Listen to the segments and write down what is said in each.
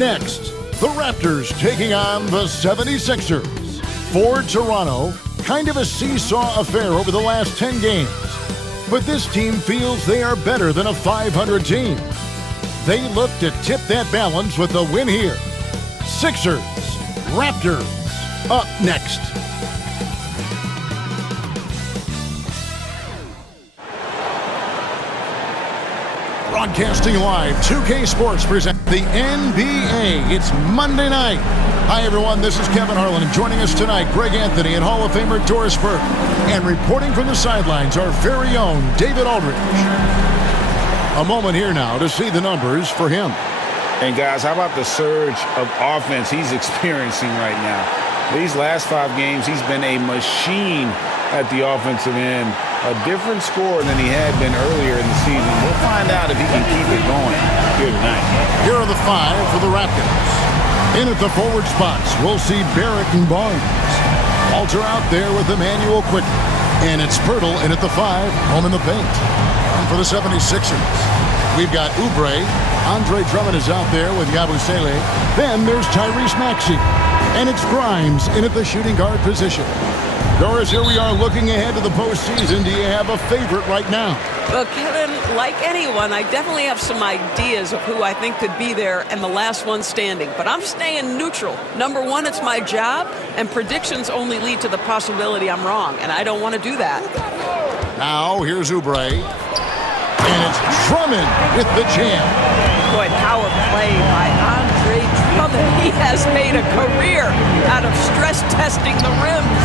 next, the Raptors taking on the 76ers. For Toronto, kind of a seesaw affair over the last 10 games. But this team feels they are better than a 500 team. They look to tip that balance with a win here. Sixers, Raptors, up next. Broadcasting live, 2K Sports present the NBA. It's Monday night. Hi, everyone. This is Kevin Harlan. And joining us tonight, Greg Anthony and Hall of Famer Doris Burke. And reporting from the sidelines, our very own David Aldridge. A moment here now to see the numbers for him. And, guys, how about the surge of offense he's experiencing right now? These last 5 games, he's been a machine at the offensive end. A different score than he had been earlier in the season. We'll find out if he can keep it going here tonight. Here are the 5 for the Raptors. In at the forward spots, we'll see Barrett and Barnes. Walter out there with Emmanuel quickly. And it's Pirtle in at the 5, home in the paint. And for the 76ers, we've got Oubre. Andre Drummond is out there with Yabusele. Then there's Tyrese Maxey. And it's Grimes in at the shooting guard position. Doris, here we are looking ahead to the postseason. Do you have a favorite right now? Well, Kevin, like anyone, I definitely have some ideas of who I think could be there and the last one standing. But I'm staying neutral. Number one, it's my job, and predictions only lead to the possibility I'm wrong, and I don't want to do that. Now, here's Oubre. And it's Drummond with the jam. Boy, power play by Andre Drummond. He has made a career out of stress testing the rims.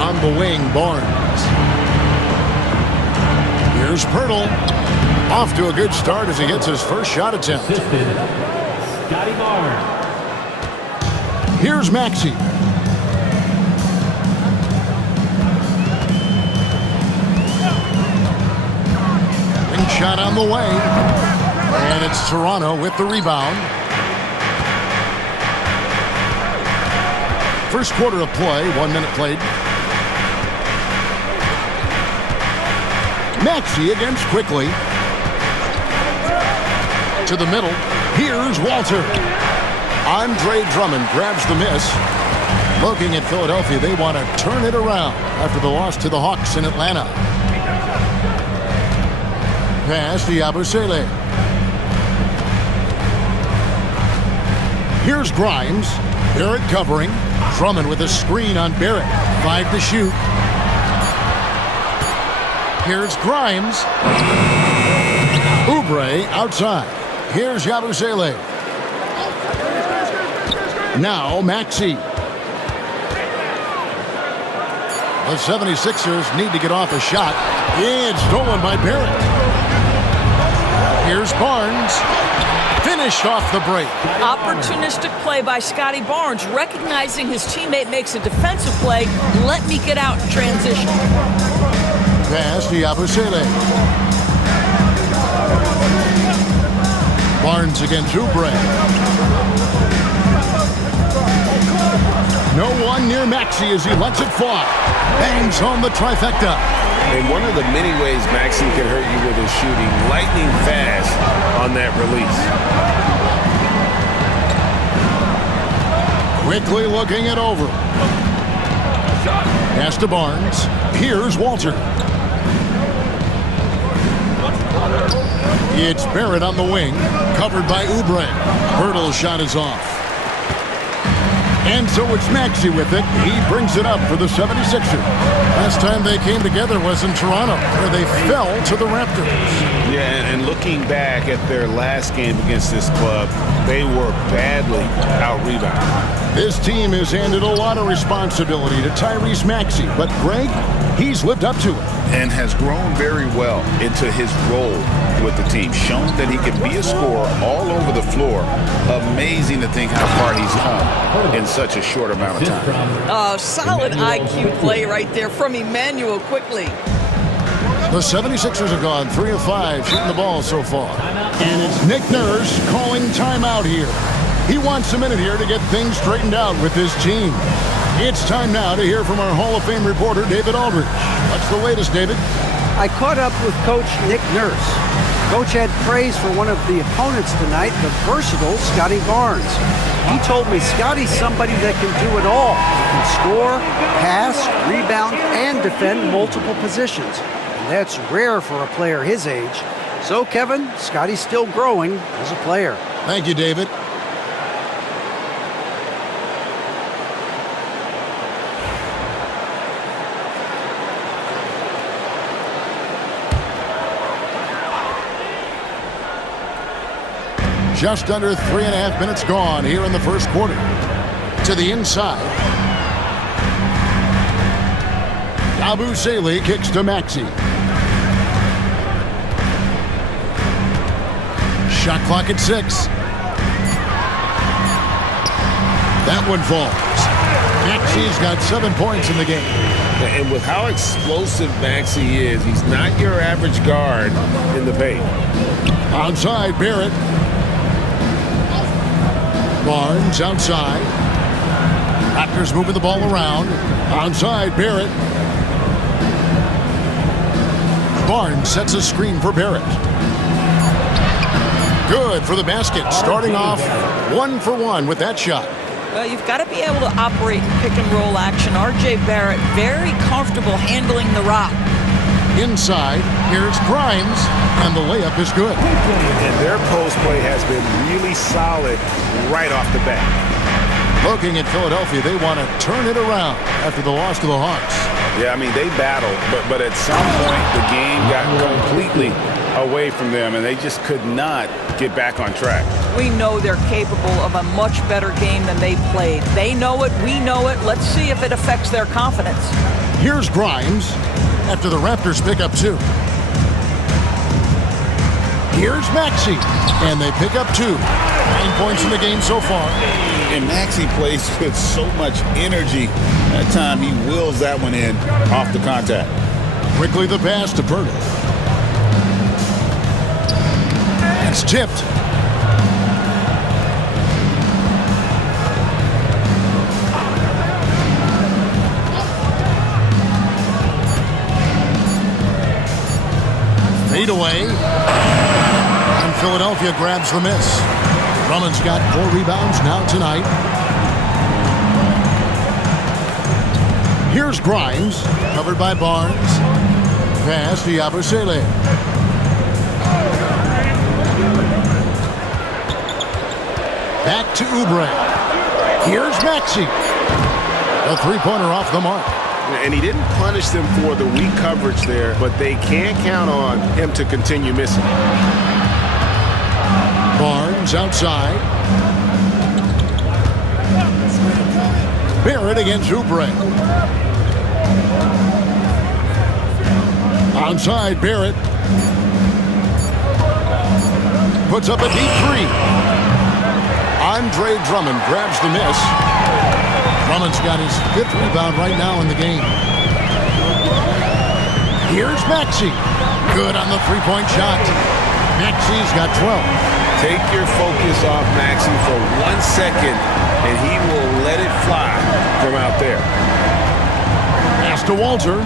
On the wing, Barnes. Here's Pirtle. Off to a good start as he gets his first shot attempt. Scotty Barnes. Here's Maxey. Wing shot on the way. And it's Toronto with the rebound. First quarter of play, 1 minute played. Maxey against quickly. To the middle. Here's Walter. Andre Drummond grabs the miss. Looking at Philadelphia, they want to turn it around after the loss to the Hawks in Atlanta. Pass to Yabusele. Here's Grimes. Barrett covering. Drummond with a screen on Barrett. 5 to shoot. Here's Grimes. Oubre outside. Here's Yabusele. Now Maxey. The 76ers need to get off a shot. It's stolen by Barrett. Here's Barnes. Finished off the break. Opportunistic play by Scotty Barnes, recognizing his teammate makes a defensive play. Let me get out in transition. Pass to Yabusele. Barnes against Oubre. No one near Maxey as he lets it fly. Bangs home the trifecta. And one of the many ways Maxey can hurt you with his shooting, lightning fast on that release. Quickly looking it over. Pass to Barnes. Here's Walter. It's Barrett on the wing, covered by Oubre. Pirtle's shot is off. And so it's Maxey with it. He brings it up for the 76ers. Last time they came together was in Toronto, where they fell to the Raptors. Yeah, and looking back at their last game against this club, they were badly out-rebounded. This team has handed a lot of responsibility to Tyrese Maxey, but Greg, he's lived up to it. And has grown very well into his role with the team. Shown that he can be a scorer all over the floor. Amazing to think how far he's come in such a short amount of time. Solid IQ play right there from Emmanuel quickly. The 76ers have gone 3 of 5 shooting the ball so far. And it's Nick Nurse calling timeout here. He wants a minute here to get things straightened out with his team. It's time now to hear from our Hall of Fame reporter, David Aldridge. What's the latest, David? I caught up with Coach Nick Nurse. Coach had praise for one of the opponents tonight, the versatile Scotty Barnes. He told me Scotty's somebody that can do it all. He can score, pass, rebound, and defend multiple positions. And that's rare for a player his age. So, Kevin, Scotty's still growing as a player. Thank you, David. Just under 3.5 minutes gone here in the first quarter. To the inside. Yabusele kicks to Maxey. Shot clock at 6. That one falls. Maxey's got 7 points in the game. And with how explosive Maxey is, he's not your average guard in the paint. Outside, Barrett. Barnes outside. Raptors moving the ball around. Outside, Barrett. Barnes sets a screen for Barrett. Good for the basket. Starting off 1 for 1 with that shot. Well, you've got to be able to operate in pick-and-roll action. R.J. Barrett very comfortable handling the rock. Inside, here's Grimes, and the layup is good. And their post play has been really solid right off the bat. Looking at Philadelphia, they want to turn it around after the loss to the Hawks. Yeah, I mean, they battled, but at some point the game got completely away from them, and they just could not get back on track. We know they're capable of a much better game than they played. They know it, we know it. Let's see if it affects their confidence. Here's Grimes after the Raptors pick up 2. Here's Maxey, and they pick up 2. 9 points in the game so far. And Maxey plays with so much energy. That time he wills that one in off the contact. Quickly the pass to Pirtle. It's tipped. Fade away. And Philadelphia grabs the miss. Drummond's got 4 rebounds now tonight. Here's Grimes, covered by Barnes. Pass to Yabusele. Back to Oubre. Here's Maxey. A 3-pointer off the mark. And he didn't punish them for the weak coverage there, but they can't count on him to continue missing. Barnes outside. Barrett against Oubre. Outside, Barrett. Puts up a deep 3. Andre Drummond grabs the miss. Drummond's got his 5th rebound right now in the game. Here's Maxey. Good on the 3-point shot. Maxey's got 12. Take your focus off Maxey for 1 second, and he will let it fly from out there. Pass to Walter.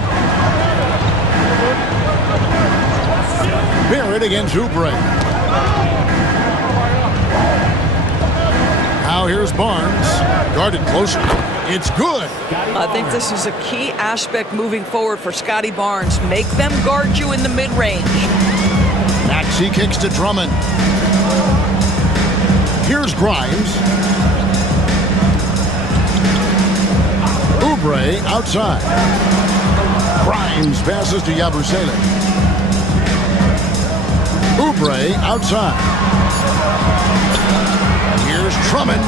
Barrett against Oubre. Now here's Barnes. Guarded closer. It's good. I think this is a key aspect moving forward for Scotty Barnes. Make them guard you in the mid-range. Maxey kicks to Drummond. Here's Grimes. Oubre outside. Grimes passes to Yabusele. Oubre outside. Here's Drummond.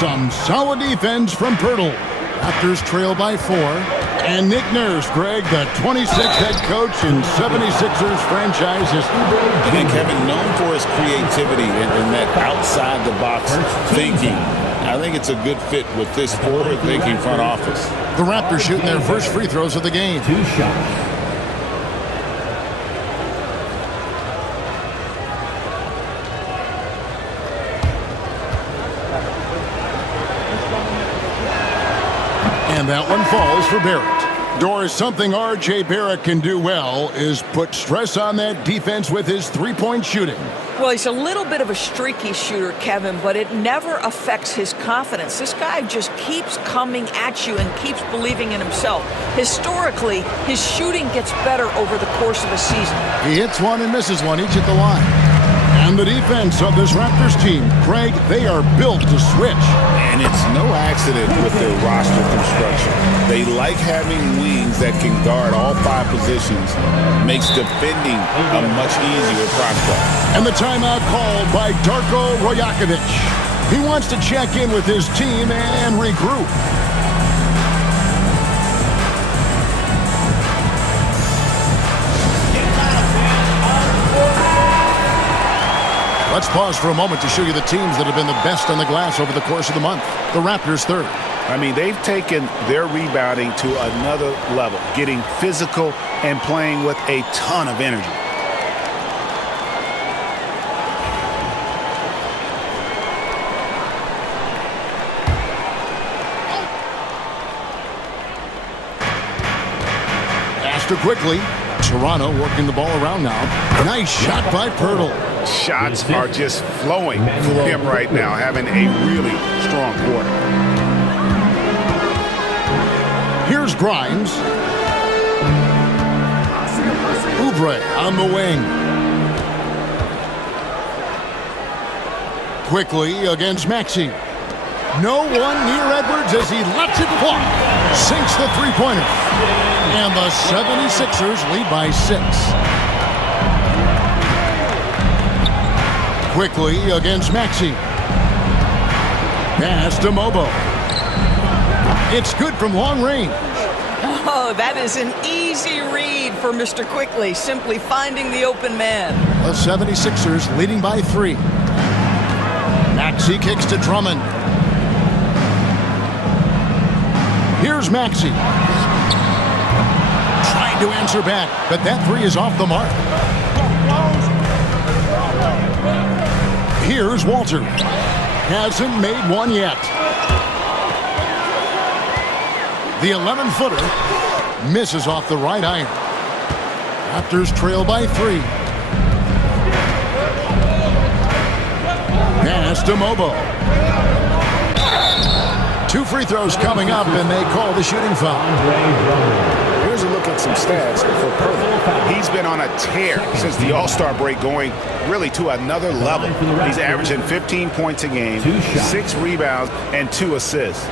Some solid defense from Pirtle. Raptors trail by 4. And Nick Nurse, Greg, the 26th head coach in 76ers franchise history. And Kevin, known for his creativity and that outside-the-box thinking. I think it's a good fit with this forward-thinking front office. The Raptors shooting their first free throws of the game. 2 shots. And that one falls for Barrett. Doris, something R.J. Barrett can do well is put stress on that defense with his three-point shooting. Well, he's a little bit of a streaky shooter, Kevin, but it never affects his confidence. This guy just keeps coming at you and keeps believing in himself. Historically, his shooting gets better over the course of a season. He hits one and misses one each at the line. And the defense of this Raptors team, Craig, they are built to switch. And it's no accident with their roster construction. They like having wings that can guard all 5 positions. Makes defending a much easier prospect. And the timeout called by Darko Rojakovic. He wants to check in with his team and regroup. Let's pause for a moment to show you the teams that have been the best on the glass over the course of the month. The Raptors third. I mean, they've taken their rebounding to another level, getting physical and playing with a ton of energy. Faster quickly. Toronto working the ball around now. Nice shot by Pirtle. Shots are just flowing for him right now, having a really strong quarter. Here's Grimes. Oubre on the wing. Quickly against Maxey. No one near Edwards as he lets it fly. Sinks the three-pointer. And the 76ers lead by 6. Quickly against Maxey. Pass to Mobo. It's good from long range. Oh, that is an easy read for Mr. Quickly, simply finding the open man. The 76ers leading by 3. Maxey kicks to Drummond. Here's Maxey. Trying to answer back, but that 3 is off the mark. Here's Walter. Hasn't made one yet. The 11-footer misses off the right iron. Raptors trail by 3. Pass to Mobo. 2 free throws coming up, and they call the shooting foul. Here's a look at some stats for Pirtle. He's been on a tear since the All-Star break, going really to another level. He's averaging 15 points a game, 6 rebounds, and 2 assists.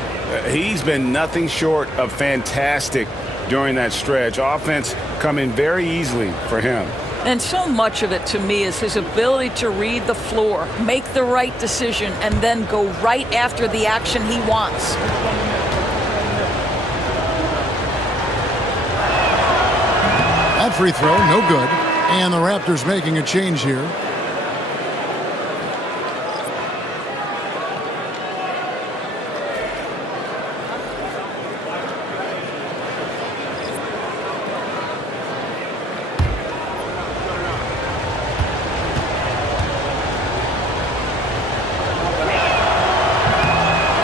He's been nothing short of fantastic during that stretch. Offense coming very easily for him. And so much of it, to me, is his ability to read the floor, make the right decision, and then go right after the action he wants. That free throw, no good. And the Raptors making a change here.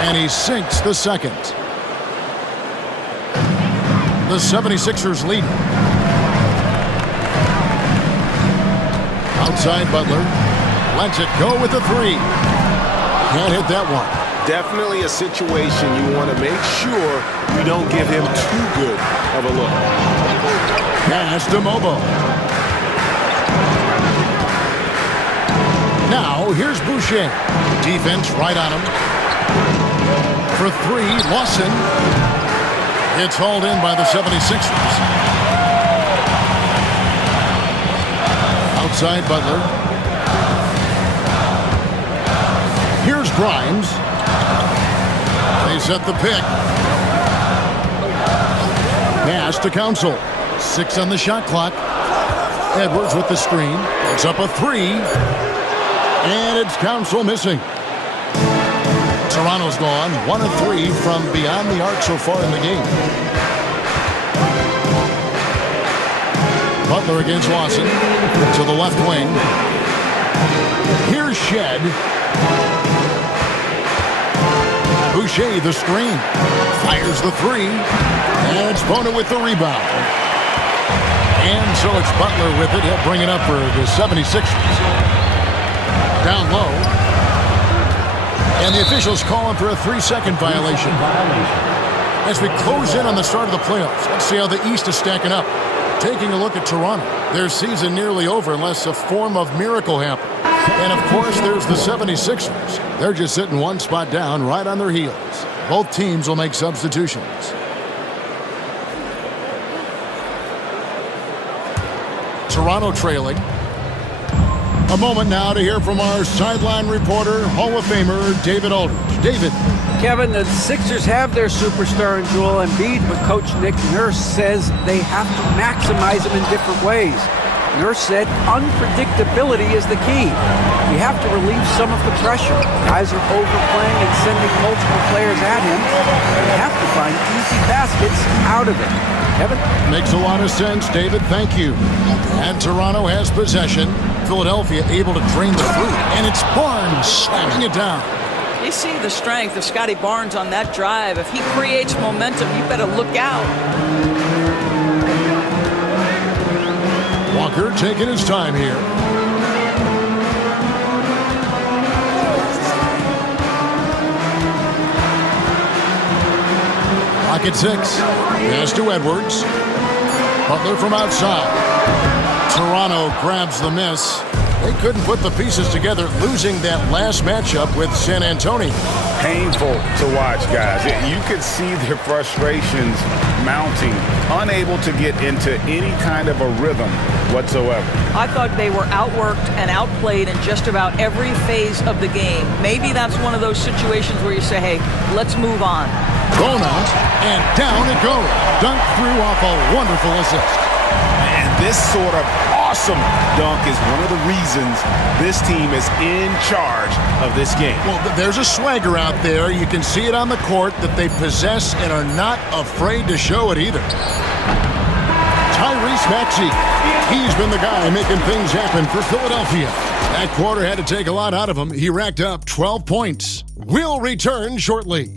And he sinks the second. The 76ers lead. Outside Butler. Lets it go with the 3. Can't hit that one. Definitely a situation you want to make sure you don't give him too good of a look. Pass to Mobo. Now here's Boucher. Defense right on him. For 3, Lawson. It's hauled in by the 76ers. Outside Butler. Here's Grimes. They set the pick. Pass to Council. 6 on the shot clock. Edwards with the screen. It's up a 3. And it's Council missing. Toronto's gone 1 of 3 from beyond the arc so far in the game. Butler against Lawson to the left wing. Here's Shed. Boucher the screen. Fires the three. And it's Bona with the rebound. And so it's Butler with it. He'll bring it up for the 76ers. Down low. And the officials calling for a 3-second violation. As we close in on the start of the playoffs, let's see how the East is stacking up. Taking a look at Toronto. Their season nearly over unless a form of miracle happens. And, of course, there's the 76ers. They're just sitting one spot down right on their heels. Both teams will make substitutions. Toronto trailing. A moment now to hear from our sideline reporter, Hall of Famer David Aldridge. David. Kevin, the Sixers have their superstar in Joel Embiid, but Coach Nick Nurse says they have to maximize him in different ways. Nurse said unpredictability is the key. We have to relieve some of the pressure. Guys are overplaying and sending multiple players at him. We have to find easy baskets out of it. Kevin? Makes a lot of sense, David. Thank you. And Toronto has possession. Philadelphia able to drain the fruit. And it's Barnes slamming it down. You see the strength of Scotty Barnes on that drive. If he creates momentum, you better look out. Walker taking his time here. Pocket 6. Pass to Edwards. Butler from outside. Toronto grabs the miss. They couldn't put the pieces together, losing that last matchup with San Antonio. Painful to watch, guys. You could see their frustrations mounting, unable to get into any kind of a rhythm whatsoever. I thought they were outworked and outplayed in just about every phase of the game. Maybe that's one of those situations where you say, hey, let's move on. Bona, and down it goes. Dunk through off a wonderful assist. And this sort of awesome dunk is one of the reasons this team is in charge of this game. Well, there's a swagger out there. You can see it on the court that they possess and are not afraid to show it either. Tyrese Maxey. He's been the guy making things happen for Philadelphia. That quarter had to take a lot out of him. He racked up 12 points. We'll return shortly.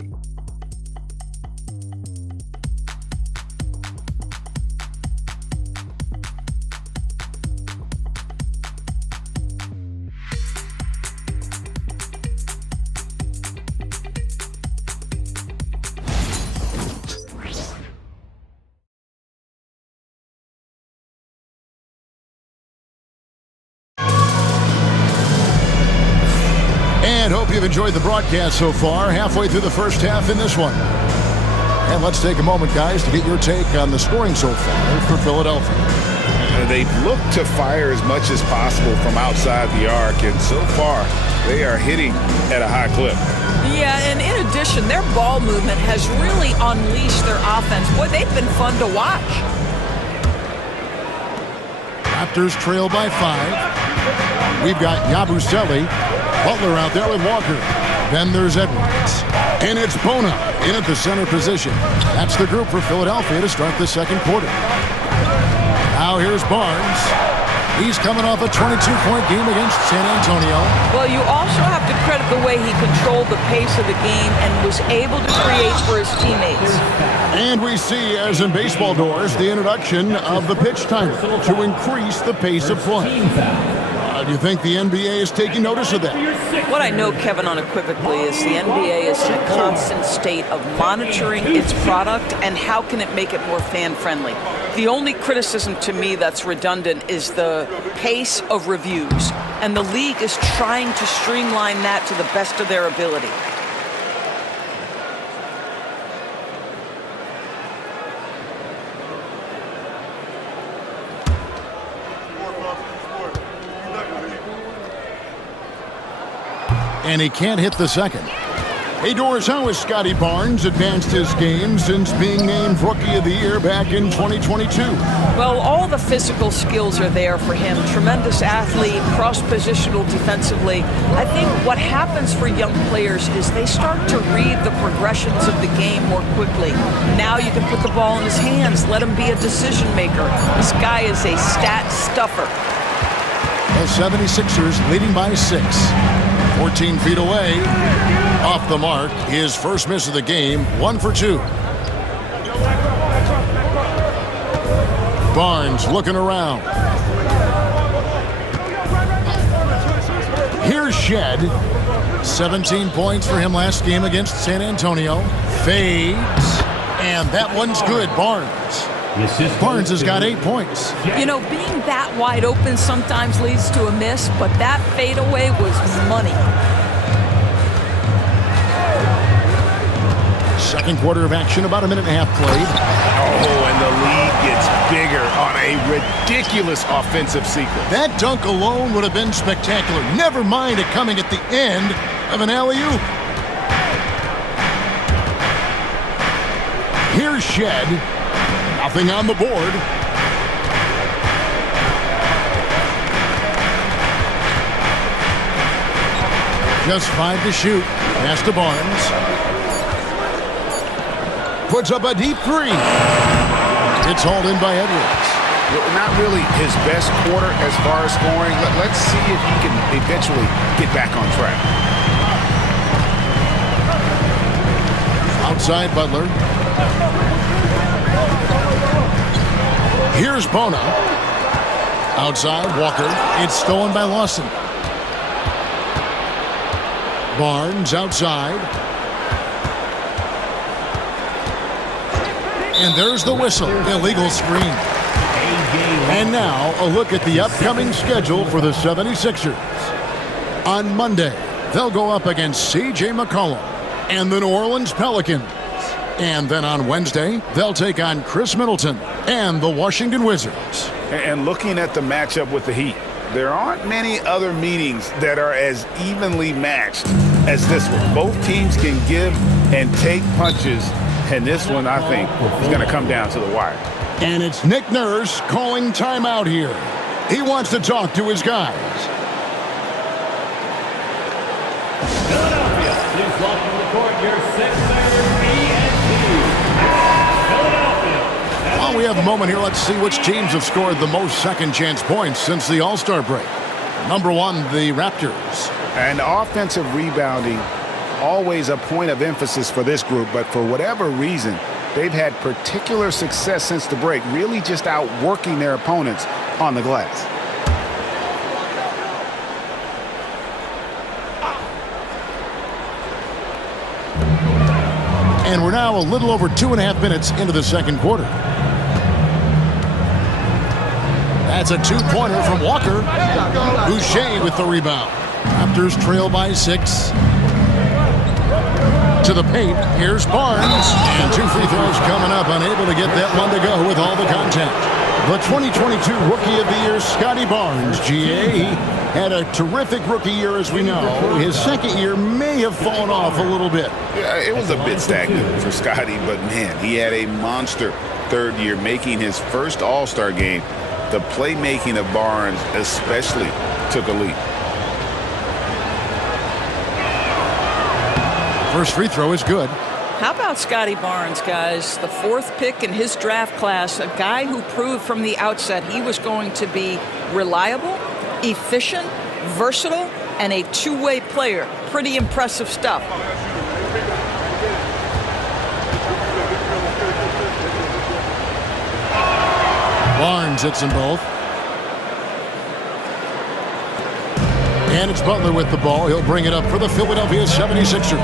And hope you've enjoyed the broadcast so far. Halfway through the first half in this one. And let's take a moment, guys, to get your take on the scoring so far for Philadelphia. They've looked to fire as much as possible from outside the arc, and so far they are hitting at a high clip. Yeah, and in addition, their ball movement has really unleashed their offense. Boy, they've been fun to watch. Raptors trail by 5. We've got Yabusele. Butler out there with Walker. Then there's Edwards. And it's Bona in at the center position. That's the group for Philadelphia to start the second quarter. Now here's Barnes. He's coming off a 22-point game against San Antonio. Well, you also have to credit the way he controlled the pace of the game and was able to create for his teammates. And we see, as in baseball doors, the introduction of the pitch timer to increase the pace of play. Do you think the NBA is taking notice of that? What I know, Kevin, unequivocally, is the NBA is in a constant state of monitoring its product and how can it make it more fan-friendly. The only criticism to me that's redundant is the pace of reviews, and the league is trying to streamline that to the best of their ability. And he can't hit the second. Hey, Doris, how has Scotty Barnes advanced his game since being named Rookie of the Year back in 2022? Well, all the physical skills are there for him. Tremendous athlete, cross-positional defensively. I think what happens for young players is they start to read the progressions of the game more quickly. Now you can put the ball in his hands, let him be a decision maker. This guy is a stat stuffer. The 76ers leading by 6. 14 feet away. Off the mark. His first miss of the game. 1 for 2. Barnes looking around. Here's Shed. 17 points for him last game against San Antonio. Fades. And that one's good. Barnes has got 8 points. You know, being that wide open sometimes leads to a miss, but that fadeaway was money. Second quarter of action, about a minute and a half played. Oh, and the lead gets bigger on a ridiculous offensive sequence. That dunk alone would have been spectacular. Never mind it coming at the end of an alley-oop. Here's Shed. Nothing on the board. Just 5 to shoot. Pass to Barnes. Puts up a deep 3. It's hauled in by Edwards. Not really his best quarter as far as scoring. Let's see if he can eventually get back on track. Outside Butler. Here's Bona. Outside Walker. It's stolen by Lawson. Barnes outside. And there's the whistle. Illegal screen. And now a look at the upcoming schedule for the 76ers. On Monday, they'll go up against C.J. McCollum and the New Orleans Pelicans. And then on Wednesday, they'll take on Chris Middleton and the Washington Wizards. And looking at the matchup with the Heat, there aren't many other meetings that are as evenly matched as this one. Both teams can give and take punches, and this one, I think, is going to come down to the wire. And it's Nick Nurse calling timeout here. He wants to talk to his guys. Philadelphia is welcome to the court, your Sixers Philadelphia. While we have a moment here, let's see which teams have scored the most second-chance points since the All-Star break. Number 1, the Raptors. And offensive rebounding, always a point of emphasis for this group, but for whatever reason, they've had particular success since the break, really just outworking their opponents on the glass. And we're now a little over 2.5 minutes into the second quarter. That's a 2-pointer from Walker. Boucher with the rebound. Raptors trail by 6. To the paint. Here's Barnes. And 2 free throws coming up. Unable to get that one to go with all the contact. The 2022 Rookie of the Year, Scotty Barnes. GA had a terrific rookie year, as we know. His second year may have fallen off a little bit. Yeah, it was a bit stagnant for Scotty, but man, he had a monster third year, making his first All-Star game. The playmaking of Barnes especially took a leap. First free throw is good. How about Scotty Barnes, guys? The 4th pick in his draft class, a guy who proved from the outset he was going to be reliable, efficient, versatile, and a two-way player. Pretty impressive stuff. Barnes hits them both. And it's Butler with the ball. He'll bring it up for the Philadelphia 76ers.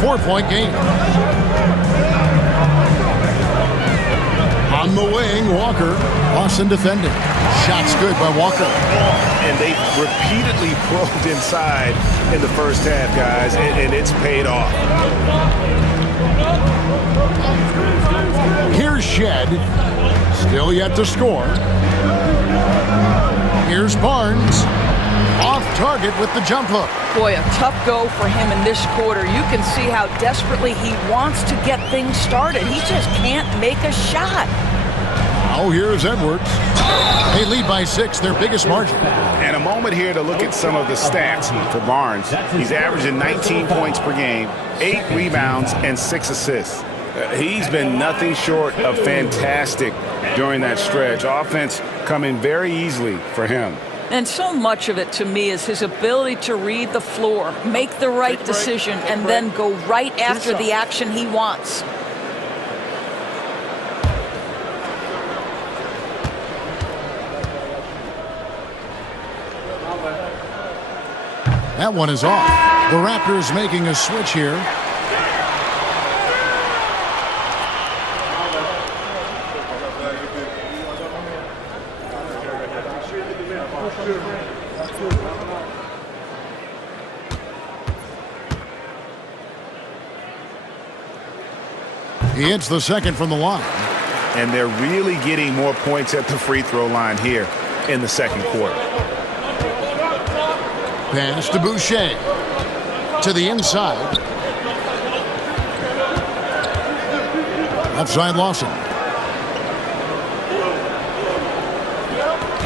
4-point game. On the wing, Walker. Austin defending. Shots good by Walker. And they repeatedly probed inside in the first half, guys, and it's paid off. Here's Shed. Still yet to score. Here's Barnes. Off target with the jump hook. Boy, a tough go for him in this quarter. You can see how desperately he wants to get things started. He just can't make a shot. Oh, here's Edwards. They lead by 6, their biggest margin. And a moment here to look at some of the stats for Barnes. He's averaging 19 points per game, 8 rebounds, and 6 assists. He's been nothing short of fantastic during that stretch. Offense coming very easily for him. And so much of it, to me, is his ability to read the floor, make the right decision, and then go right after the action he wants. That one is off. The Raptors making a switch here. He hits the second from the line. And they're really getting more points at the free throw line here in the second quarter. Pass to Boucher. To the inside. Outside Lawson.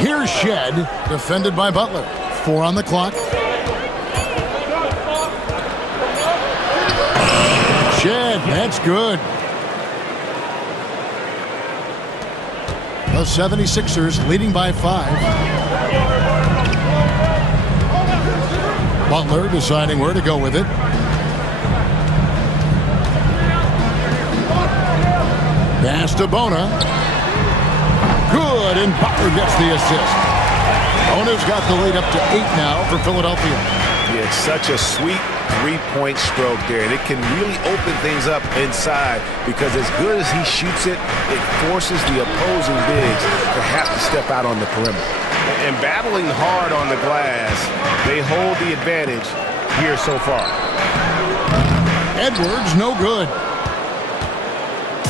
Here's Shed. Defended by Butler. 4 on the clock. Shed. That's good. The 76ers leading by 5. Butler deciding where to go with it. Pass to Bona. Good, and Butler gets the assist. Bona's got the lead up to 8 now for Philadelphia. Yeah, it's such a sweet three-point stroke there. And it can really open things up inside because as good as he shoots it, it forces the opposing bigs to have to step out on the perimeter. And battling hard on the glass, they hold the advantage here so far. Edwards, no good.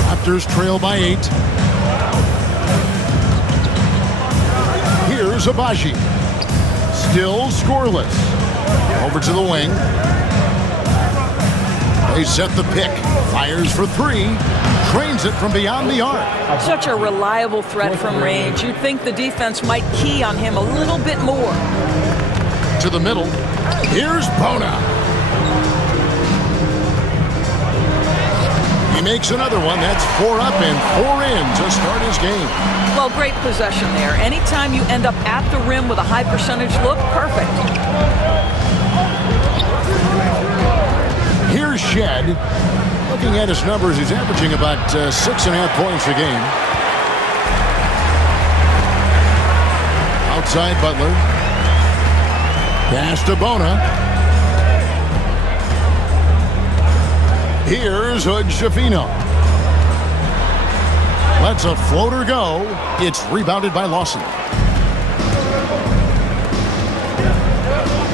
Raptors trail by 8. Here's Abaji. Still scoreless. Over to the wing. They set the pick. Fires for 3. Trains it from beyond the arc. Such a reliable threat from range. You'd think the defense might key on him a little bit more. To the middle. Here's Bona. He makes another one. That's 4 up and 4 in to start his game. Well, great possession there. Anytime you end up at the rim with a high percentage look, perfect. Here's Shed. Looking at his numbers, he's averaging about 6.5 points a game. Outside Butler. Pass to Bona. Here's Hood-Schifino. Lets a floater go. It's rebounded by Lawson.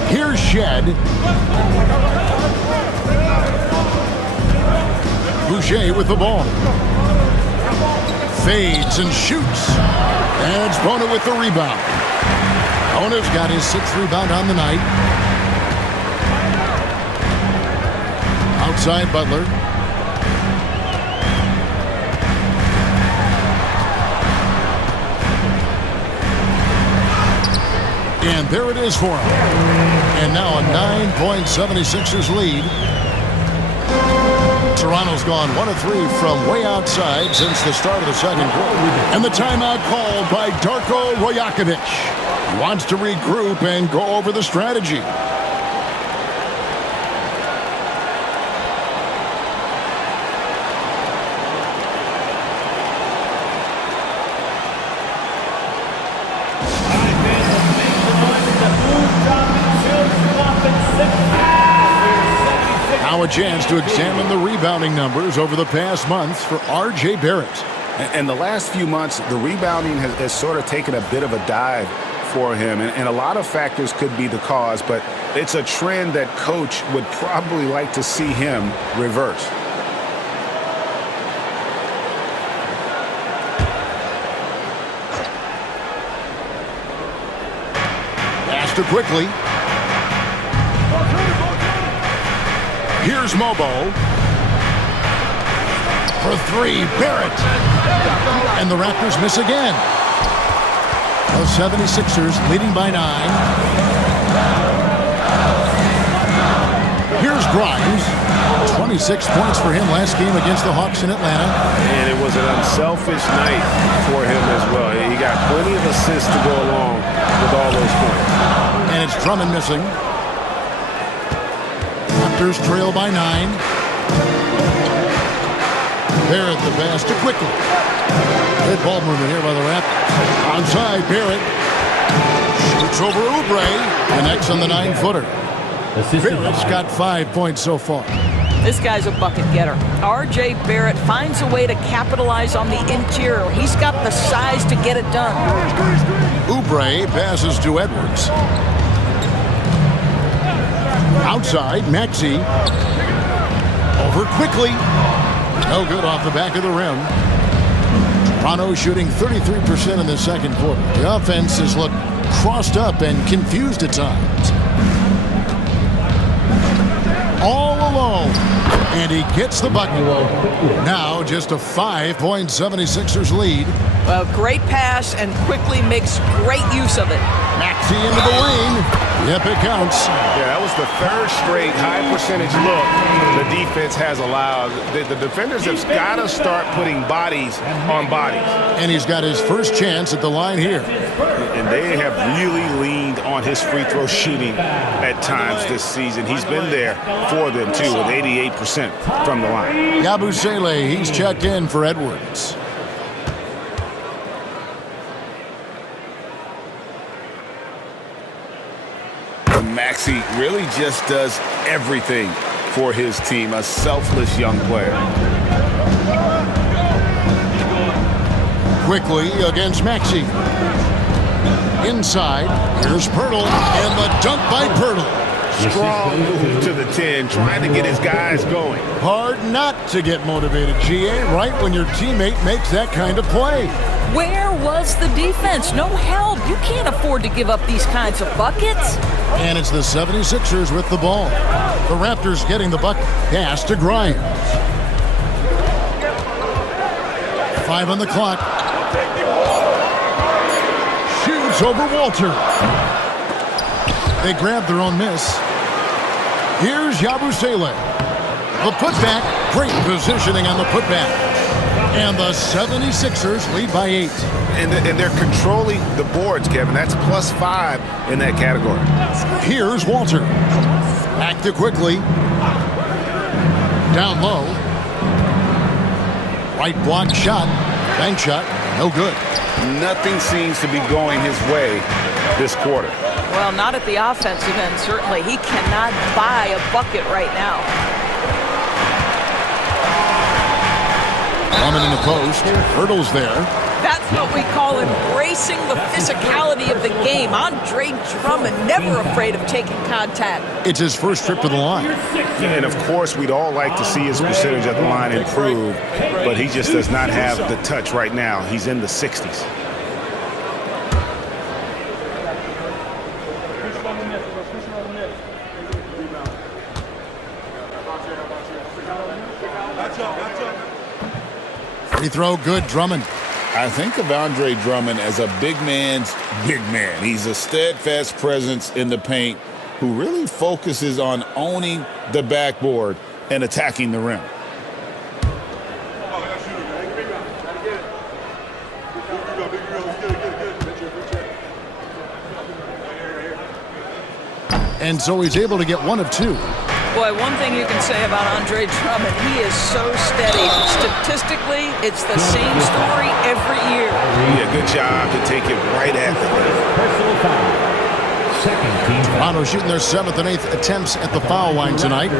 Here's Shed. Boucher with the ball. Fades and shoots. Adds Bona with the rebound. Bona's got his 6th rebound on the night. Outside Butler. And there it is for him. And now a 9-point 76ers lead. Toronto's gone 1 of 3 from way outside since the start of the second quarter. And the timeout called by Darko Rajakovic. He wants to regroup and go over the strategy. Now a chance to examine the rebounding numbers over the past months for R.J. Barrett. And the last few months, the rebounding has sort of taken a bit of a dive for him. And a lot of factors could be the cause, but it's a trend that coach would probably like to see him reverse. Pass to quickly. Here's Mobo. For 3, Barrett. And the Raptors miss again. The 76ers leading by 9. Here's Grimes. 26 points for him last game against the Hawks in Atlanta. And it was an unselfish night for him as well. He got plenty of assists to go along with all those points. And it's Drummond missing. Raptors trail by 9. Barrett the pass to quickly. Good ball movement here by the Raptors. Onside, Barrett. Shoots over Oubre. Connects on the 9-footer. Barrett's got 5 points so far. This guy's a bucket getter. R.J. Barrett finds a way to capitalize on the interior. He's got the size to get it done. Oubre passes to Edwards. Outside, Maxey. Over quickly. No good off the back of the rim. Toronto shooting 33% in the second quarter. The offense has looked crossed up and confused at times. All alone. And he gets the bucket. Now just a 5-point 76ers lead. Well, great pass and quickly makes great use of it. Maxey into the lane. Yep, it counts. Yeah, that was the third straight high percentage look the defense has allowed. The defenders have got to start putting bodies on bodies. And he's got his first chance at the line here. And they have really leaned on his free throw shooting at times this season. He's been there for them, too, with 88% from the line. Yabusele, he's checked in for Edwards. Maxey really just does everything for his team. A selfless young player. Quickly against Maxey. Inside, here's Pirtle, and the dunk by Pirtle. Strong move to the 10, trying to get his guys going. Hard not to get motivated, GA, right when your teammate makes that kind of play. Where was the defense? No help. You can't afford to give up these kinds of buckets. And it's the 76ers with the ball. The Raptors getting the bucket. Pass to Grimes. 5 on the clock. Shoots over Walter. They grab their own miss. Here's Yabusele. The putback. Great positioning on the putback. And the 76ers lead by 8. And they're controlling the boards, Kevin. That's +5 in that category. Here's Walter. Back to quickly. Down low. Right block shot. Bank shot. No good. Nothing seems to be going his way this quarter. Well, not at the offensive end, certainly. He cannot buy a bucket right now. Drummond in the post. Hurdles there. That's what we call embracing the physicality of the game. Andre Drummond, never afraid of taking contact. It's his first trip to the line. And, of course, we'd all like to see his percentage at the line improve, but he just does not have the touch right now. He's in the 60s. Free throw, good. Drummond. I think of Andre Drummond as a big man's big man. He's a steadfast presence in the paint who really focuses on owning the backboard and attacking the rim. And so he's able to get 1 of 2. Boy, one thing you can say about Andre Drummond, he is so steady. Statistically, it's the same story every year. Yeah, good job to take it right at the rim. Personal foul. Second team foul. Toronto shooting their 7th and 8th attempts at the foul line tonight.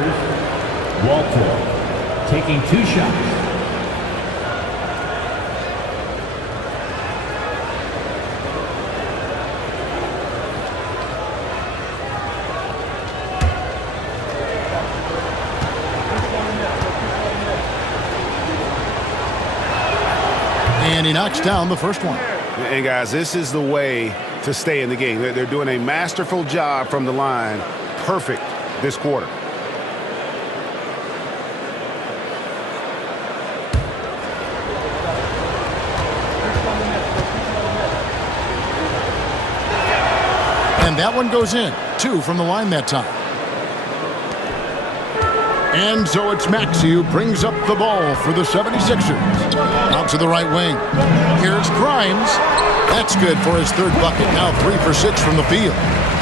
Walter taking 2 shots. And he knocks down the first one. And, guys, this is the way to stay in the game. They're doing a masterful job from the line. Perfect this quarter. And that one goes in. 2 from the line that time. And so it's Maxey who brings up the ball for the 76ers. Out to the right wing. Here's Grimes. That's good for his third bucket. Now 3 for 6 from the field.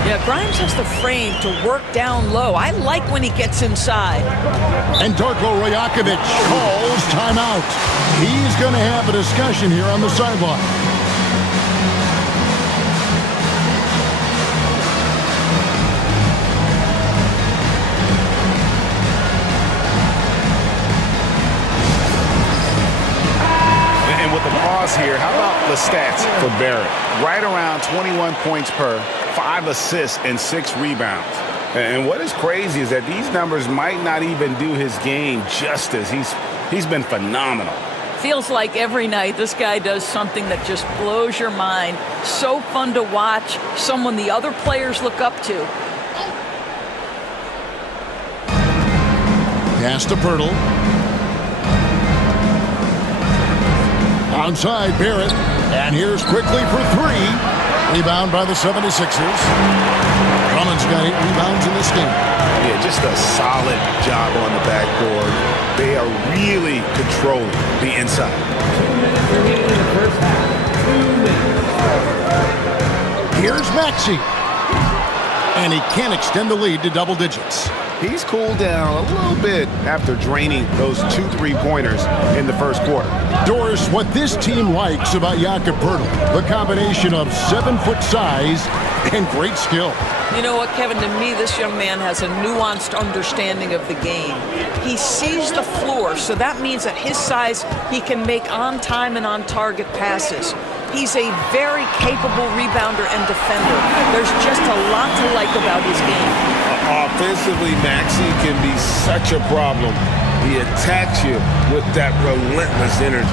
Yeah, Grimes has the frame to work down low. I like when he gets inside. And Darko Rajakovic calls timeout. He's going to have a discussion here on the sideline. Here, how about the stats for Barrett? Right around 21 points per, 5 assists, and 6 rebounds. And what is crazy is that these numbers might not even do his game justice. He's been phenomenal. Feels like every night this guy does something that just blows your mind. So fun to watch, someone the other players look up to. Pass to Pirtle. Onside Barrett, and here's quickly for 3. Rebound by the 76ers. Drummond's got 8 rebounds in this game. Yeah, just a solid job on the backboard. They are really controlling the inside. 2 minutes remaining in the first half. 2 minutes. Here's Maxey. And he can't extend the lead to double digits. He's cooled down a little bit after draining those 2 3-pointers in the first quarter. Doris, what this team likes about Jakob Poeltl, the combination of 7-foot size and great skill. You know what, Kevin, to me, this young man has a nuanced understanding of the game. He sees the floor, so that means at his size, he can make on-time and on-target passes. He's a very capable rebounder and defender. There's just a lot to like about his game. Offensively, Maxey can be such a problem. He attacks you with that relentless energy.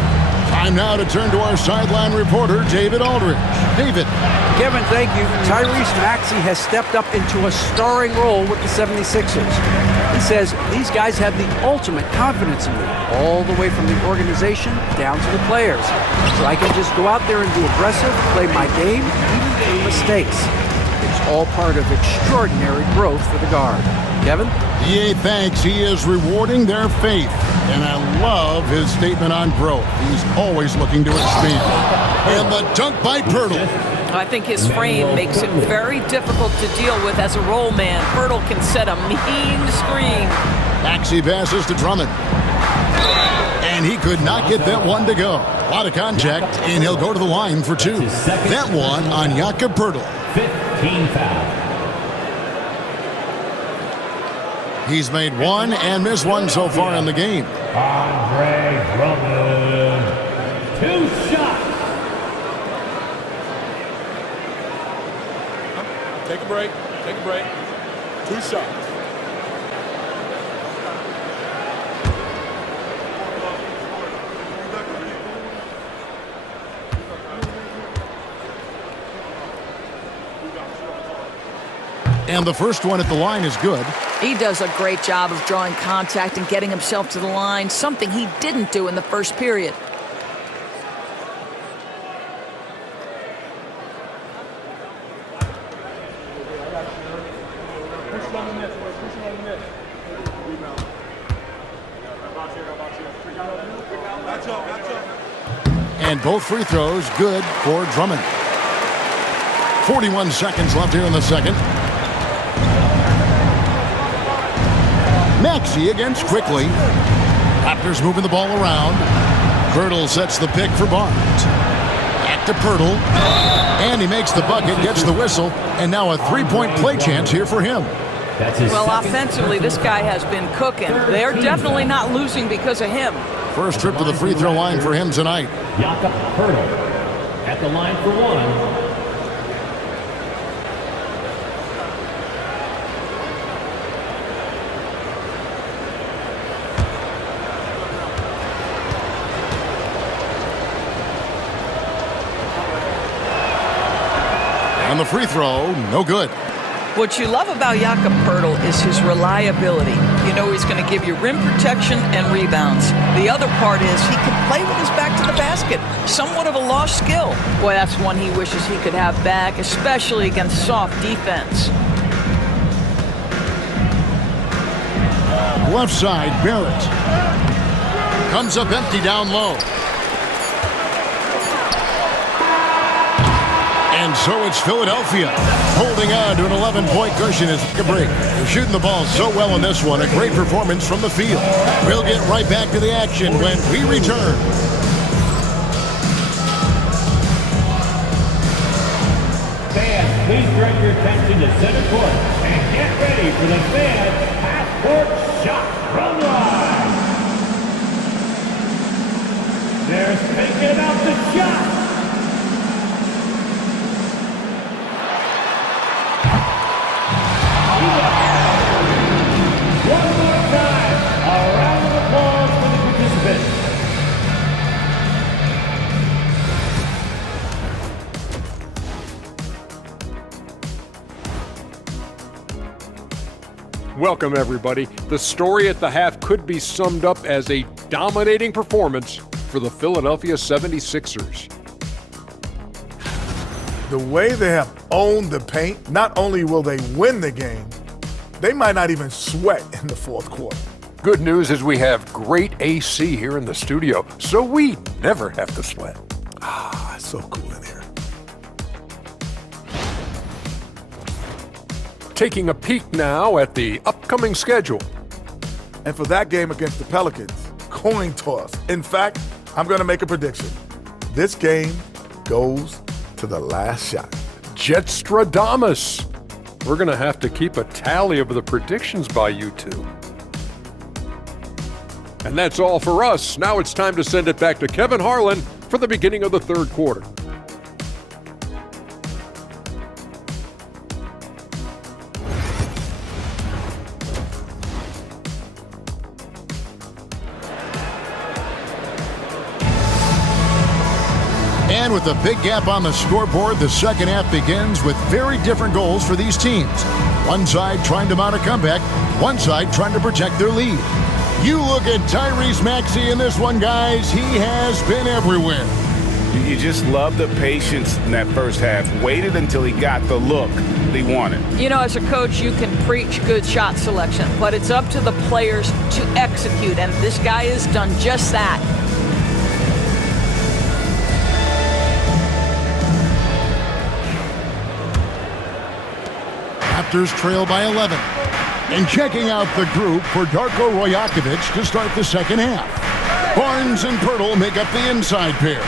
Time now to turn to our sideline reporter, David Aldridge. David. Kevin, thank you. Tyrese Maxey has stepped up into a starring role with the 76ers. He says these guys have the ultimate confidence in me, all the way from the organization down to the players. So I can just go out there and be aggressive, play my game, even through mistakes. It's all part of extraordinary growth for the guard. Kevin? Yeah, thanks. He is rewarding their faith. And I love his statement on growth. He's always looking to expand. And the dunk by Poeltl. I think his frame makes it very difficult to deal with as a roll man. Poeltl can set a mean screen. Maxey passes to Drummond. And he could not get that one to go. A lot of contact, and he'll go to the line for 2. That one on Jakob Poeltl. 15 foul. He's made 1 and missed 1 so far in the game. Andre Drummond. 2 shots. Take a break. Take a break. 2 shots. And the first one at the line is good. He does a great job of drawing contact and getting himself to the line, something he didn't do in the first period. And both free throws good for Drummond. 41 seconds left here in the second. Maxey against quickly. Raptors moving the ball around. Poeltl sets the pick for Barnes. Back to Poeltl. And he makes the bucket, gets the whistle, and now a 3-point play chance here for him. Well, offensively, this guy has been cooking. They're definitely not losing because of him. First trip to the free throw line for him tonight. Jakob Poeltl at the line for 1. And the free throw, no good. What you love about Jakob Poeltl is his reliability. You know he's going to give you rim protection and rebounds. The other part is he can play with his back to the basket. Somewhat of a lost skill. Boy, that's one he wishes he could have back, especially against soft defense. Left side, Barrett. Comes up empty down low. And so it's Philadelphia holding on to an 11-point cushion as a break. They're shooting the ball so well in this one. A great performance from the field. We'll get right back to the action when we return. Fans, please direct your attention to center court and get ready for the fan half-court shot from line. They're thinking about the shot. One more time, a round of applause for the participants. Welcome, everybody. The story at the half could be summed up as a dominating performance for the Philadelphia 76ers. The way they have owned the paint, not only will they win the game, they might not even sweat in the fourth quarter. Good news is we have great AC here in the studio, so we never have to sweat. Ah, it's so cool in here. Taking a peek now at the upcoming schedule. And for that game against the Pelicans, coin toss. In fact, I'm going to make a prediction. This game goes to the last shot. Jetstradamus. We're going to have to keep a tally of the predictions by you two. And that's all for us. Now it's time to send it back to Kevin Harlan for the beginning of the third quarter. And with a big gap on the scoreboard, the second half begins with very different goals for these teams. One side trying to mount a comeback, one side trying to protect their lead. You look at Tyrese Maxey in this one, guys. He has been everywhere. You just love the patience in that first half. Waited until he got the look he wanted. You know, as a coach, you can preach good shot selection, but it's up to the players to execute, and this guy has done just that. Raptors trail by 11. And checking out the group for Darko Rajakovic to start the second half. Barnes and Pirtle make up the inside pair.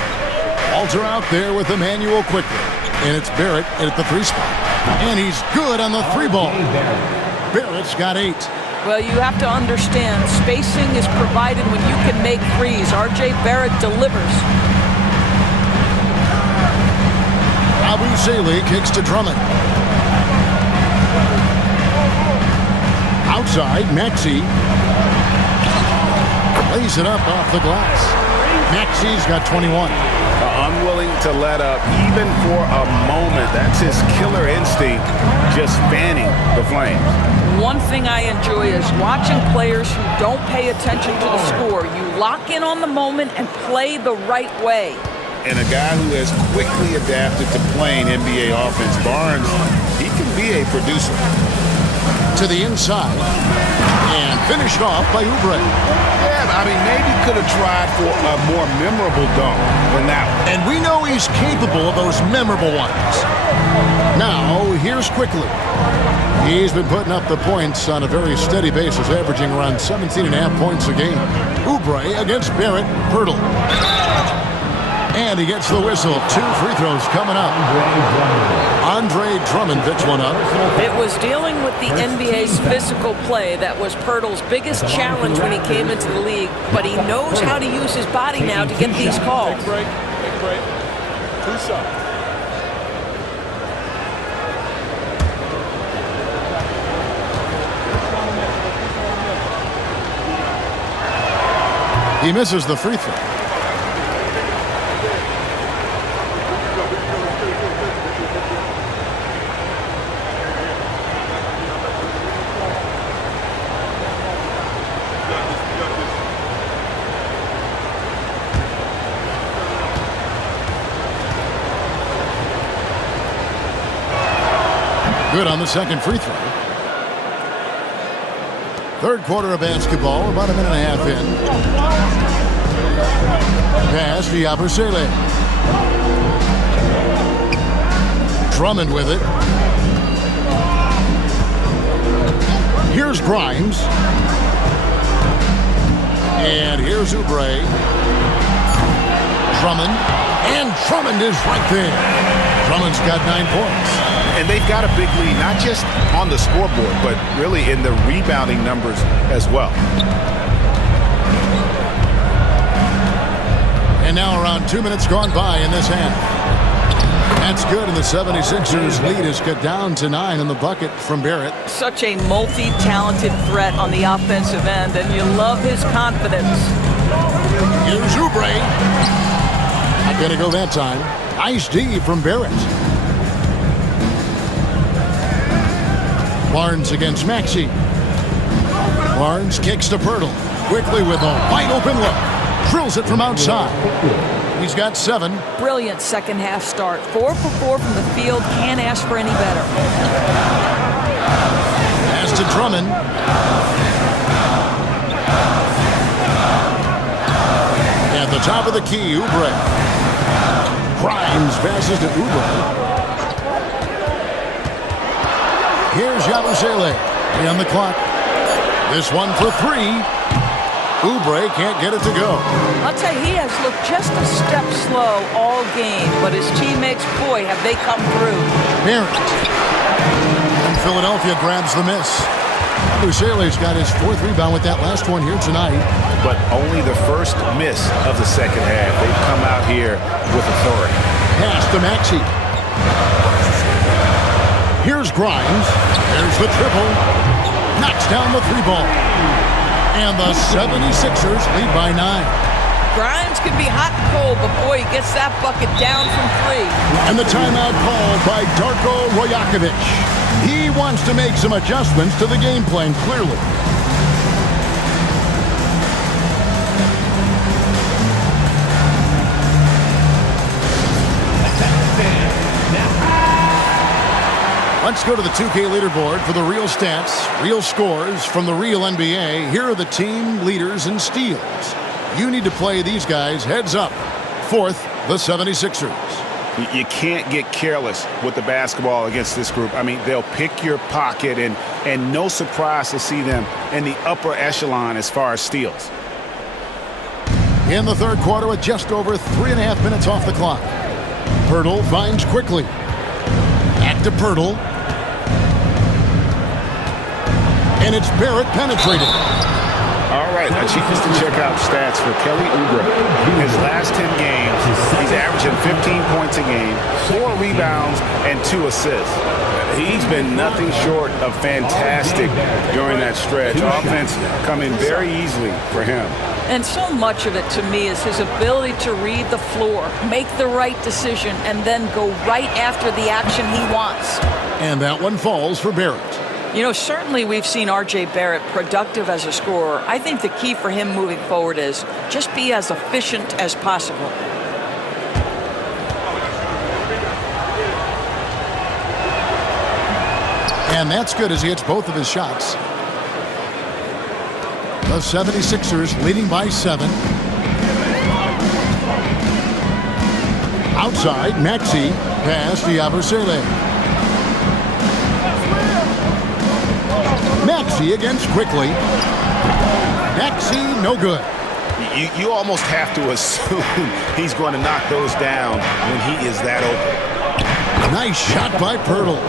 Balls are out there with Emmanuel quickly. And it's Barrett at the 3 spot. And he's good on the 3 ball. Barrett's got 8. Well, you have to understand, spacing is provided when you can make threes. R.J. Barrett delivers. Abu Saleh kicks to Drummond. Outside, Maxey lays it up off the glass. Maxey's got 21. Unwilling to let up even for a moment. That's his killer instinct, just fanning the flames. One thing I enjoy is watching players who don't pay attention to the score. You lock in on the moment and play the right way. And a guy who has quickly adapted to playing NBA offense, Barnes, he can be a producer. To the inside and finished off by Oubre. Yeah, I mean, maybe could have tried for a more memorable dunk than that one. And we know he's capable of those memorable ones. Now, here's Quickly. He's been putting up the points on a very steady basis, averaging around 17.5 points a game. Oubre against Barrett, Pirtle. And he gets the whistle. 2 free throws coming up. Andre Drummond picks one up. It was dealing with the NBA's physical play that was Pirtle's biggest challenge when he came into the league, but he knows how to use his body now to get these calls. Take a break. 2 shots. He misses the free throw. Good on the second free throw. Third quarter of basketball, about a minute and a half in. Pass to Yabusele. Drummond with it. Here's Grimes. And here's Oubre. Drummond. And Drummond is right there. Drummond's got 9 points. And they've got a big lead, not just on the scoreboard, but really in the rebounding numbers as well. And now around 2 minutes gone by in this half. That's good, and the 76ers lead is cut down to 9 in the bucket from Barrett. Such a multi-talented threat on the offensive end, and you love his confidence. Here's Oubre. Not going to go that time. Nice D from Barrett. Barnes against Maxey. Barnes kicks to Pirtle. Quickly with a wide open look. Drills it from outside. He's got 7. Brilliant second half start. 4 for 4 from the field. Can't ask for any better. Pass to Drummond. At the top of the key, Oubre. Grimes passes to Oubre. Here's Yabusele on the clock. This one for 3. Oubre can't get it to go. I'll tell you, he has looked just a step slow all game, but his teammates, boy, have they come through. Barrett. And Philadelphia grabs the miss. Yabusele's got his 4th rebound with that last one here tonight. But only the first miss of the second half. They've come out here with authority. Pass to Maxey. Here's Grimes. There's the triple. Knocks down the 3-ball. And the 76ers lead by 9. Grimes can be hot and cold, but boy, he gets that bucket down from 3. And the timeout called by Darko Rajakovic. He wants to make some adjustments to the game plan, clearly. Let's go to the 2K leaderboard for the real stats, real scores from the real NBA. Here are the team leaders in steals. You need to play these guys heads up. 4th, the 76ers. You can't get careless with the basketball against this group. I mean, they'll pick your pocket, and no surprise to see them in the upper echelon as far as steals. In the third quarter with just over 3.5 minutes off the clock. Pirtle finds quickly. Back to Pirtle. And it's Barrett penetrating. All right, a chance to check out stats for Kelly Oubre. In his last 10 games, he's averaging 15 points a game, 4 rebounds, and 2 assists. He's been nothing short of fantastic during that stretch. Offense coming very easily for him. And so much of it, to me, is his ability to read the floor, make the right decision, and then go right after the action he wants. And that one falls for Barrett. You know, certainly we've seen R.J. Barrett productive as a scorer. I think the key for him moving forward is just be as efficient as possible. And that's good as he hits both of his shots. The 76ers leading by 7. Outside, Maxey. Pass to Yabusele. Maxey against quickly. Maxey, no good. You almost have to assume he's going to knock those down when he is that open. Nice shot by Pirtle.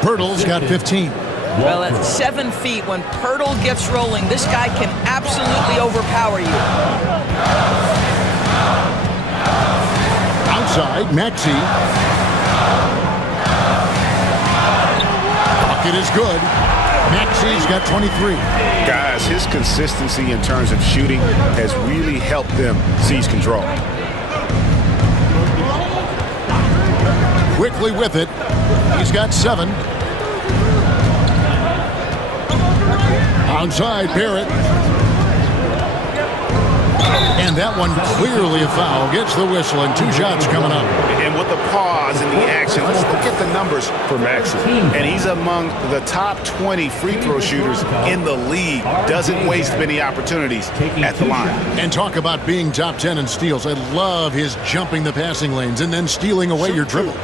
Pirtle's got 15. Well, at 7 feet, when Pirtle gets rolling, this guy can absolutely overpower you. Outside, Maxey. Bucket is good. Maxey's got 23. Guys, his consistency in terms of shooting has really helped them seize control. Quickly with it. He's got 7. Outside, Barrett. And And that one clearly a foul. Gets the whistle, and 2 shots coming up. And with the pause and the action, let's look at the numbers for Maxey. And he's among the top 20 free throw shooters in the league. Doesn't waste many opportunities at the line. And talk about being top 10 in steals. I love his jumping the passing lanes and then stealing away your dribble.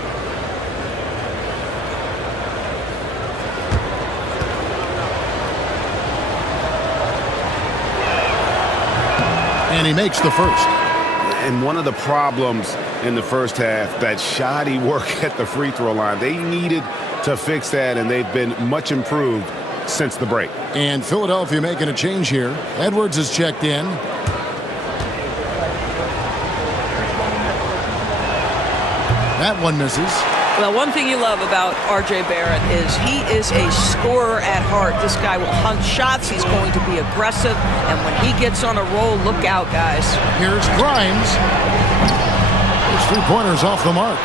And he makes the first. And one of the problems in the first half, that shoddy work at the free throw line. They needed to fix that, and they've been much improved since the break. And Philadelphia making a change here. Edwards is checked in. That one misses. Well, one thing you love about R.J. Barrett is he is a scorer at heart. This guy will hunt shots. He's going to be aggressive. And when he gets on a roll, look out, guys. Here's Grimes. His 3-pointers off the mark.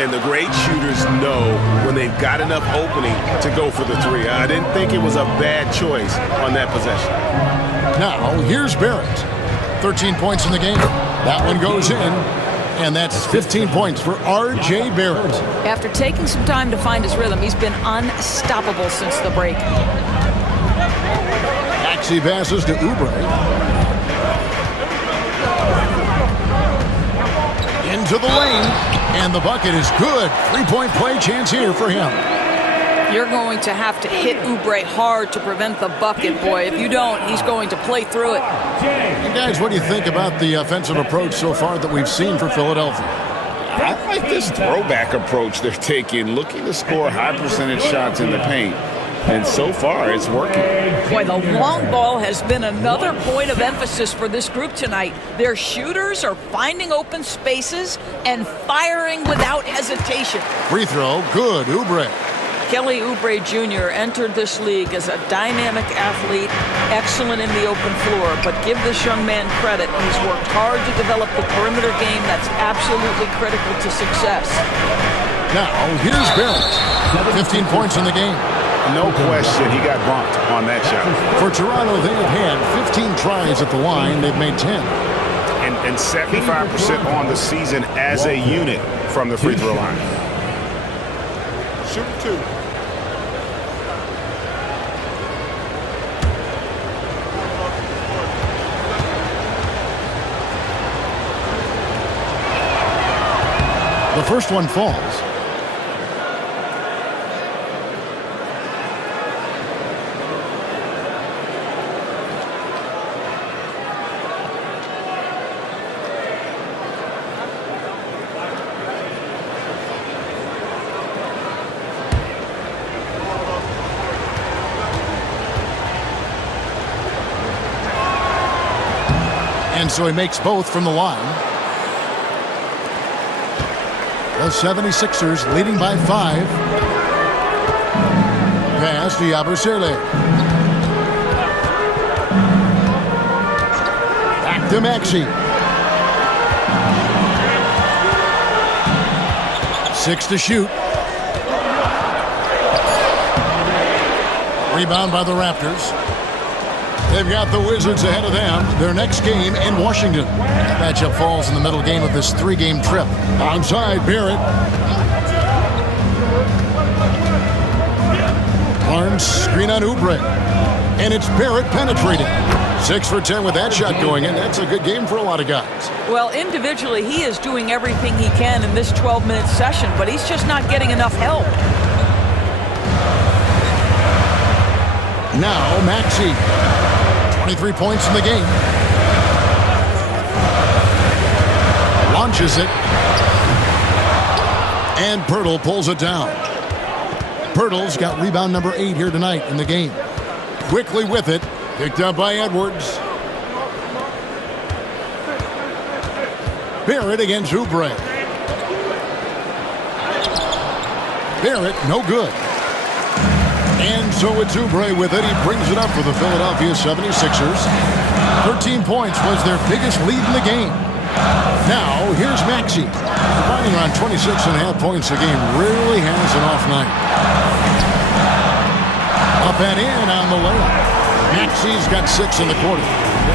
And the great shooters know when they've got enough opening to go for the 3. I didn't think it was a bad choice on that possession. Now, here's Barrett. 13 points in the game. That one goes in. And that's 15 points for R.J. Barrett. After taking some time to find his rhythm, he's been unstoppable since the break. Maxey passes to Oubre. Into the lane. And the bucket is good. 3-point play chance here for him. You're going to have to hit Oubre hard to prevent the bucket, boy. If you don't, he's going to play through it. And guys, what do you think about the offensive approach so far that we've seen for Philadelphia? I like this throwback approach they're taking, looking to score high percentage shots in the paint. And so far, it's working. Boy, the long ball has been another point of emphasis for this group tonight. Their shooters are finding open spaces and firing without hesitation. Free throw, good, Oubre. Kelly Oubre Jr. entered this league as a dynamic athlete, excellent in the open floor, but give this young man credit. He's worked hard to develop the perimeter game that's absolutely critical to success. Now, here's Barrett. 15 points in the game. No question, he got bumped on that shot. For Toronto, they have had 15 tries at the line. They've made 10. And 75% on the season as a unit from the free throw line. Shoot 2. The first one falls. And so he makes both from the line. The 76ers leading by 5. Pass to Yabusele. Back to Maxey. 6 to shoot. Rebound by the Raptors. They've got the Wizards ahead of them. Their next game in Washington. That matchup falls in the middle game of this 3-game trip. Onside, Barrett. Barnes, screen on Oubre. And it's Barrett penetrating. 6 for 10 with that shot going in. That's a good game for a lot of guys. Well, individually, he is doing everything he can in this 12-minute session, but he's just not getting enough help. Now, Maxey. 23 points in the game. Launches it. And Pirtle pulls it down. Pirtle's got rebound number 8 here tonight in the game. Quickly with it. Picked up by Edwards. Barrett against Oubre. Barrett, no good. And so it's Oubre with it. He brings it up for the Philadelphia 76ers. 13 points was their biggest lead in the game. Now, here's Maxey. Providing around 26.5 points a game. Rarely has an off night. Up and in on the layup. Maxi's got 6 in the quarter.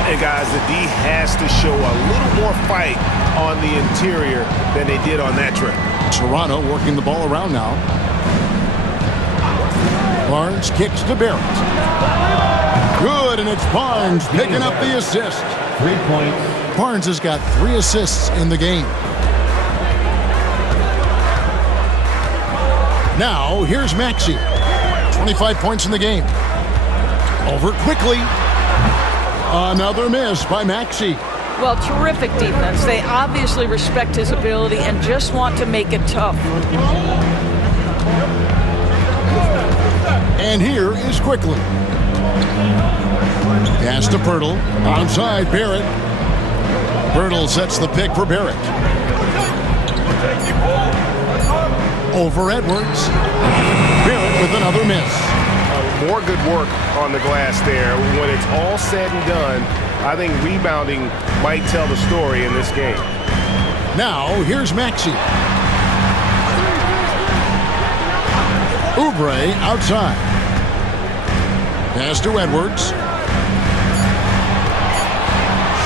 And guys, the D has to show a little more fight on the interior than they did on that trip. Toronto working the ball around now. Barnes kicks to Barrett. Good, and it's Barnes picking up the assist. 3 points. Barnes has got 3 assists in the game. Now, here's Maxey. 25 points in the game. Over quickly. Another miss by Maxey. Well, terrific defense. They obviously respect his ability and just want to make it tough. And here is Quickly. Pass to Pirtle. Outside, Barrett. Pirtle sets the pick for Barrett. Over Edwards. Barrett with another miss. More good work on the glass there. When it's all said and done, I think rebounding might tell the story in this game. Now, here's Maxey. Oubre outside. Pass to Edwards.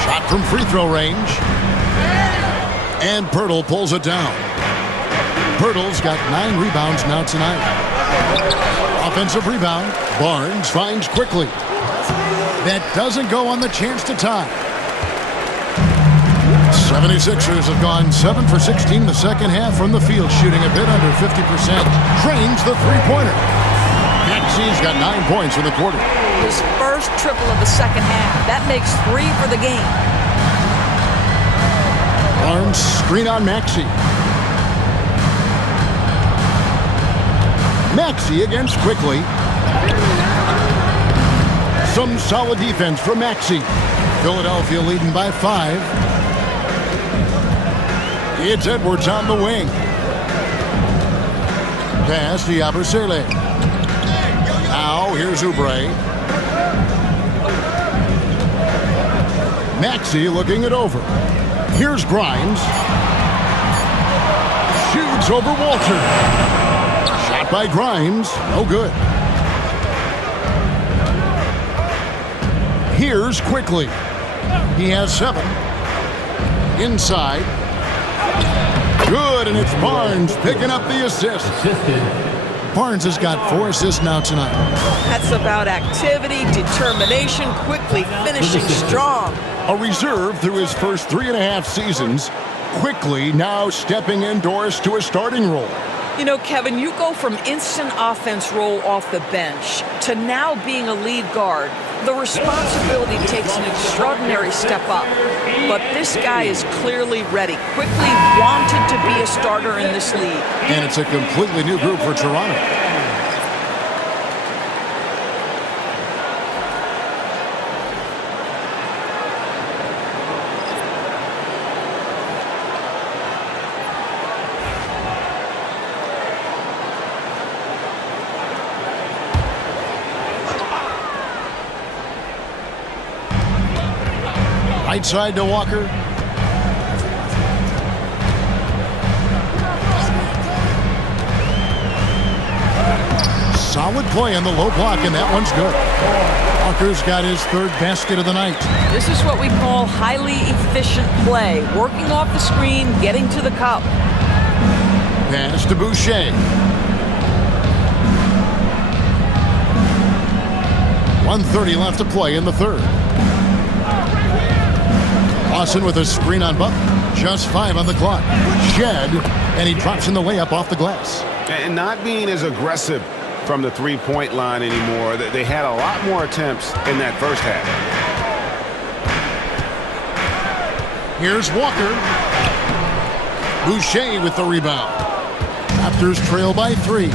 Shot from free throw range. And Pirtle pulls it down. Pirtle's got 9 rebounds now tonight. Offensive rebound. Barnes finds Quickly. That doesn't go on the chance to tie. 76ers have gone 7 for 16 in the second half from the field, shooting a bit under 50%. Trains the three-pointer. Maxey's got 9 points in the quarter. His first triple of the second half. That makes 3 for the game. Barnes screen on Maxey. Maxey against Quickly. Some solid defense from Maxey. Philadelphia leading by 5. It's Edwards on the wing. Pass to Yabusele. Now here's Oubre. Maxey looking it over. Here's Grimes. Shoots over Walter. Shot by Grimes. No good. Here's Quickly. He has 7. Inside. Good, and it's Barnes picking up the assist. Barnes has got 4 assists now tonight. That's about activity, determination, Quickly finishing strong. A reserve through his first 3.5 seasons. Quickly now stepping indoors to a starting role. You know, Kevin, you go from instant offense role off the bench to now being a lead guard. The responsibility takes an extraordinary step up. But this guy is clearly ready. Quickly wanted to be a starter in this league. And it's a completely new group for Toronto. Right side to Walker. Solid play on the low block, and that one's good. Walker's got his 3rd basket of the night. This is what we call highly efficient play. Working off the screen, getting to the cup. Pass to Boucher. 1:30 left to play in the 3rd. Lawson with a screen on Butler. Just 5 on the clock. Shed, and he drops in the layup off the glass. And not being as aggressive from the three-point line anymore. They had a lot more attempts in that first half. Here's Walker. Boucher with the rebound. Raptors trail by 3.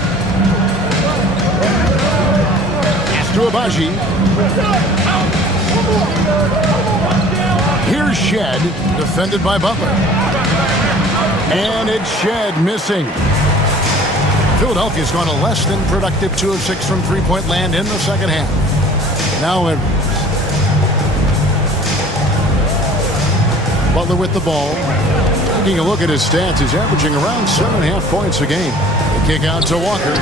Pass to Abaji. Here's Shed, defended by Butler. And it's Shed missing. Philadelphia's gone a less than productive 2 of 6 from three-point land in the second half. Now Edwards. Butler with the ball. Taking a look at his stats, he's averaging around 7.5 points a game. The kick out to Walker.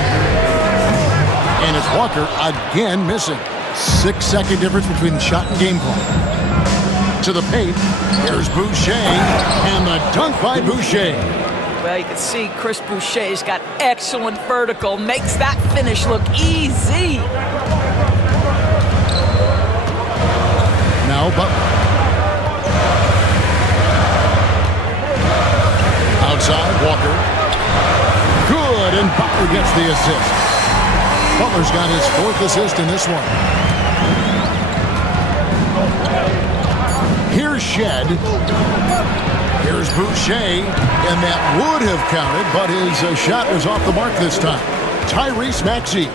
And it's Walker again missing. 6-second difference between the shot and game clock. To the paint. Here's Boucher. And the dunk by Boucher. Well, you can see Chris Boucher's got excellent vertical. Makes that finish look easy. Now Butler. Outside, Walker. Good, and Butler gets the assist. Butler's got his 4th assist in this one. Here's Shed. Here's Boucher, and that would have counted, but his shot was off the mark this time. Tyrese Maxey.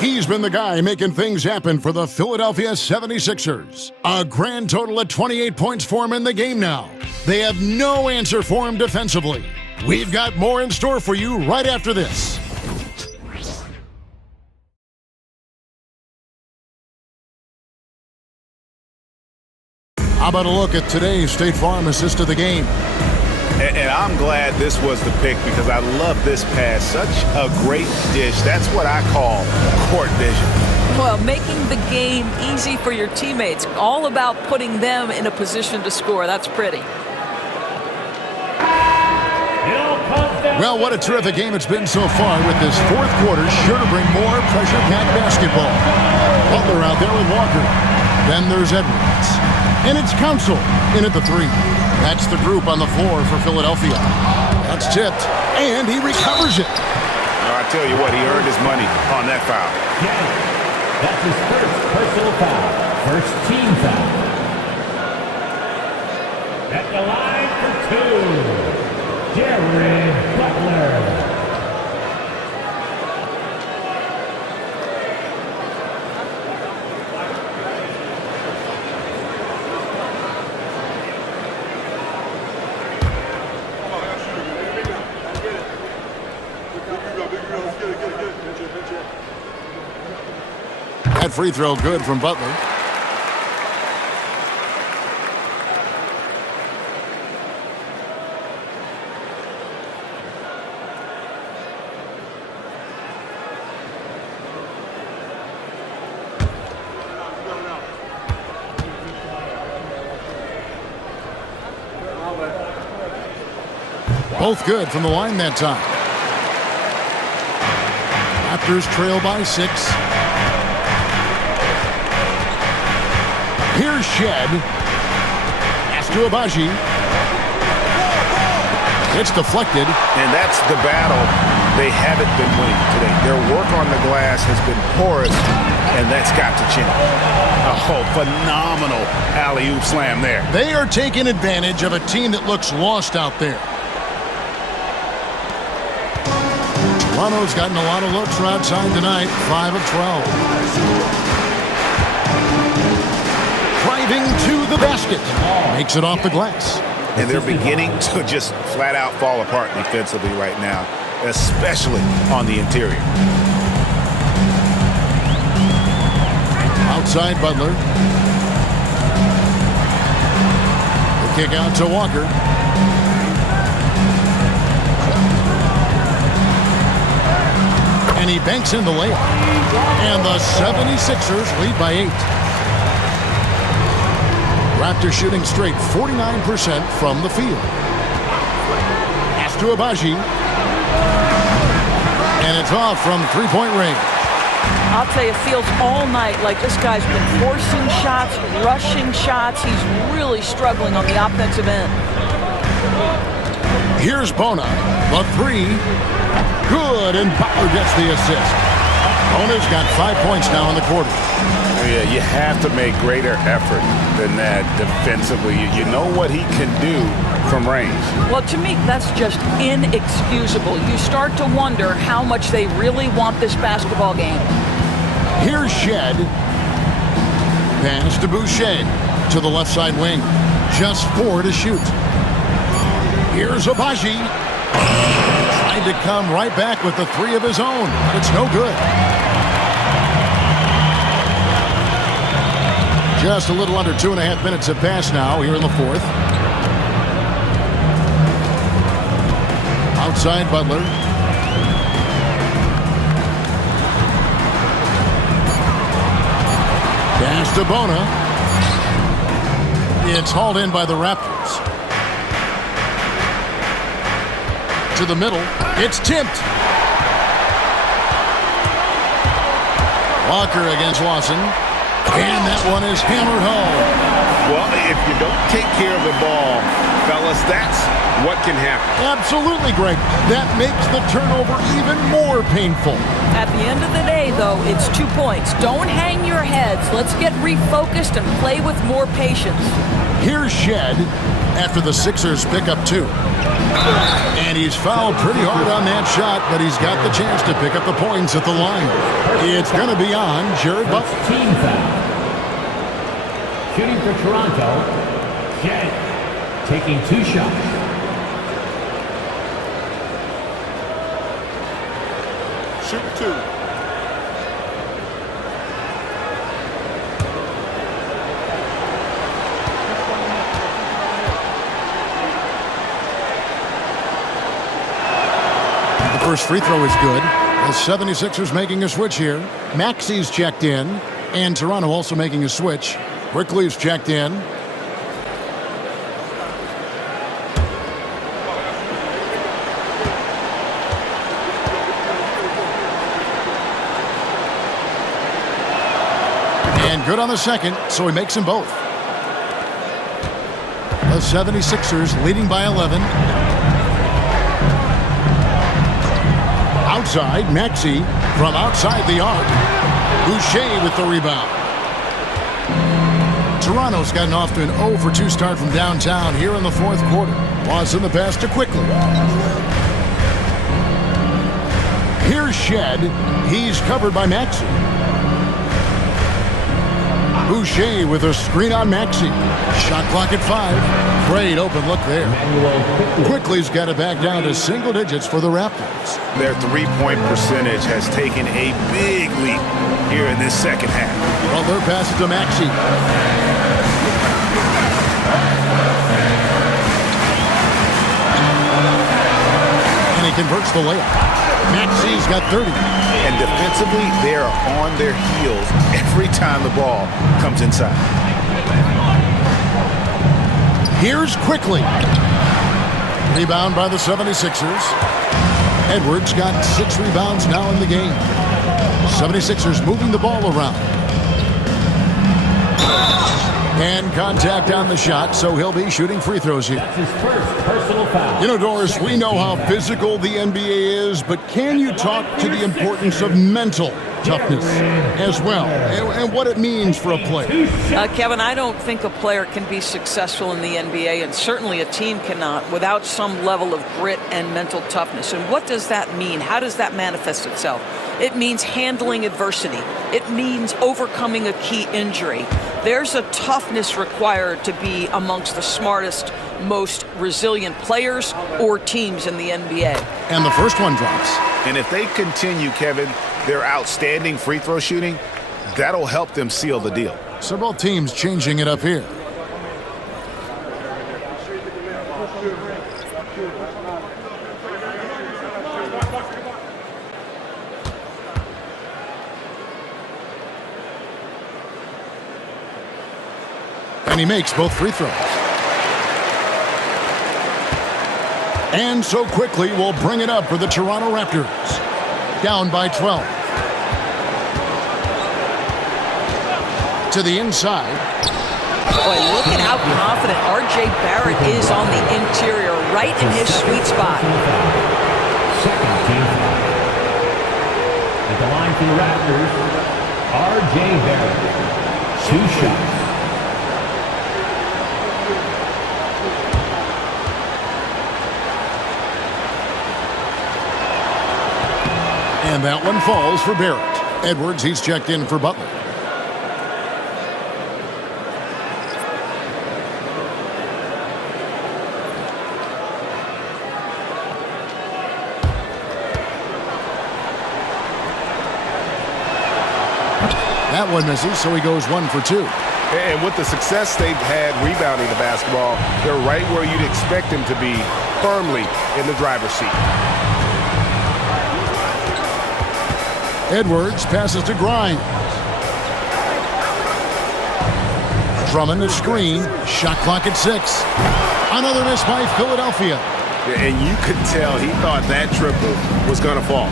He's been the guy making things happen for the Philadelphia 76ers. A grand total of 28 points for him in the game now. They have no answer for him defensively. We've got more in store for you right after this. How about a look at today's State Farm assist of the game? And I'm glad this was the pick because I love this pass. Such a great dish. That's what I call court vision. Well, making the game easy for your teammates. All about putting them in a position to score. That's pretty. Well, what a terrific game it's been so far with this 4th quarter. Sure to bring more pressure-packed basketball. Butler out there with Walker. Then there's Edwards. And it's Council in at the 3. That's the group on the floor for Philadelphia. That's tipped, and he recovers it. I tell you what, he earned his money on that foul. Yeah, that's his first personal foul. First team foul. At the line for 2, Jared Butler. That free throw good from Butler. Both good from the line that time. Raptors trail by 6. Here's Shed. Pass to Abaji. It's deflected. And that's the battle they haven't been winning today. Their work on the glass has been porous, and that's got to change. Oh, phenomenal alley-oop slam there. They are taking advantage of a team that looks lost out there. Toronto's gotten a lot of looks from outside tonight, 5 of 12. Driving to the basket. Makes it off the glass. And they're beginning to just flat out fall apart defensively right now, especially on the interior. Outside Butler. The kick out to Walker. And he banks in the layup. And the 76ers lead by 8. Raptors shooting straight 49% from the field. Pass to Abaji. And it's off from three-point range. I'll tell you, it feels all night like this guy's been forcing shots, rushing shots. He's really struggling on the offensive end. Here's Bona. The 3. Good, and Butler gets the assist. Bona's got 5 points now in the quarter. Yeah, you have to make greater effort than that defensively. You know what he can do from range. Well, to me, that's just inexcusable. You start to wonder how much they really want this basketball game. Here's Shed. Pass to Boucher to the left side wing. Just 4 to shoot. Here's Abaji. Tried to come right back with the 3 of his own, but it's no good. Just a little under 2.5 minutes have passed now here in the 4th. Outside Butler. Pass to Bona. It's hauled in by the Raptors. To the middle. It's tipped. Walker against Lawson. And that one is hammered home. Well, if you don't take care of the ball, fellas, that's what can happen. Absolutely, Greg. That makes the turnover even more painful. At the end of the day, though, it's 2 points. Don't hang your heads. Let's get refocused and play with more patience. Here's Shed after the Sixers pick up 2. And he's fouled pretty hard on that shot, but he's got the chance to pick up the points at the line. It's going to be on Jared Butler. Team foul. Shooting for Toronto, Shed taking 2 shots. Shoot 2. The first free throw is good. The 76ers making a switch here. Maxi's checked in, and Toronto also making a switch. Quickly's checked in. And good on the second, so he makes them both. The 76ers leading by 11. Outside, Maxey from outside the arc. Boucher with the rebound. Toronto's gotten off to an 0-for-2 start from downtown here in the fourth quarter. Lawson the pass to Quickly. Here's Shed. He's covered by Maxey. Boucher with a screen on Maxey. Shot clock at 5. Great open look there. Quickly's got it back down to single digits for the Raptors. Their three-point percentage has taken a big leap here in this second half. Butler passes to Maxey. And he converts the layup. Maxey's got 30. And defensively, they are on their heels every time the ball comes inside. Here's Quickly. Rebound by the 76ers. Edwards got 6 rebounds now in the game. 76ers moving the ball around. And contact on the shot, so he'll be shooting free throws here. That's his first personal foul. You know, Doris, we know how physical the NBA is, but can you talk to the importance of mental toughness as well, and what it means for a player? Kevin, I don't think a player can be successful in the NBA, and certainly a team cannot, without some level of grit and mental toughness. And what does that mean? How does that manifest itself? It means handling adversity. It means overcoming a key injury. There's a toughness required to be amongst the smartest, most resilient players or teams in the NBA. And the first one drops. And if they continue, Kevin, their outstanding free throw shooting, that'll help them seal the deal. So both teams changing it up here. And he makes both free throws. And so Quickly will bring it up for the Toronto Raptors. Down by 12. To the inside. Boy, look at how confident R.J. Barrett is on the interior, right in his sweet spot. Second team foul. At the line for the Raptors, R.J. Barrett. 2 shots. And that one falls for Barrett. Edwards, he's checked in for Butler. That one misses, so he goes 1 for 2. And with the success they've had rebounding the basketball, they're right where you'd expect them to be, firmly in the driver's seat. Edwards passes to Grimes. Drummond a screen. Shot clock at 6. Another miss by Philadelphia. And you could tell he thought that triple was going to fall.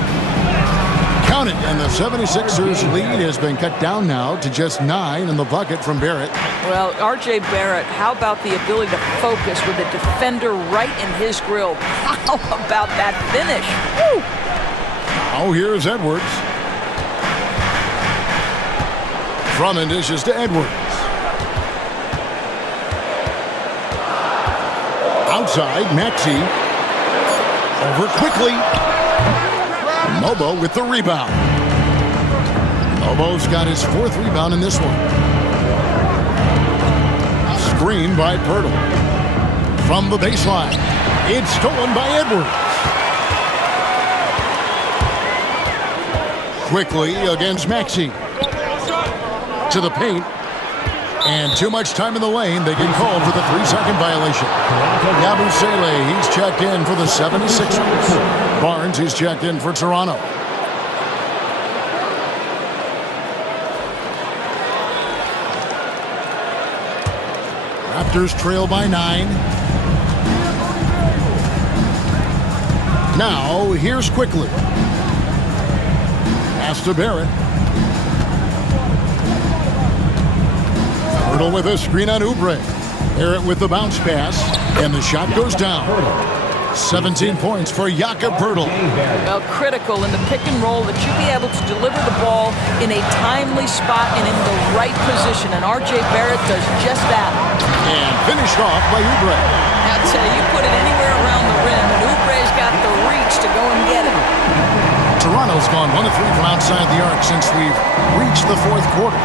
Count it, and the 76ers lead has been cut down now to just 9 in the bucket from Barrett. Well, R.J. Barrett, how about the ability to focus with the defender right in his grill? How about that finish? Woo! Oh, here's Edwards. Drummond dishes to Edwards. Outside, Maxey. Over quickly. Mobo with the rebound. Mobo's got his 4th rebound in this one. Screen by Pirtle. From the baseline. It's stolen by Edwards. Quickly against Maxey. To the paint. And too much time in the lane. They get called for the 3-second violation. Yabusele, he's checked in for the 76ers. Barnes, he's checked in for Toronto. Raptors trail by 9. Now, here's quickly. Pass to Barrett. Pirtle with a screen on Oubre. Barrett with the bounce pass, and the shot goes down. 17 points for Jakob Pirtle. Well, critical in the pick and roll that you be able to deliver the ball in a timely spot and in the right position, and R.J. Barrett does just that. And finished off by Oubre. I'll tell you, put it anywhere around the rim, and Oubre's got the reach to go and get it. Toronto's gone 1 of 3 from outside the arc since we've reached the 4th quarter.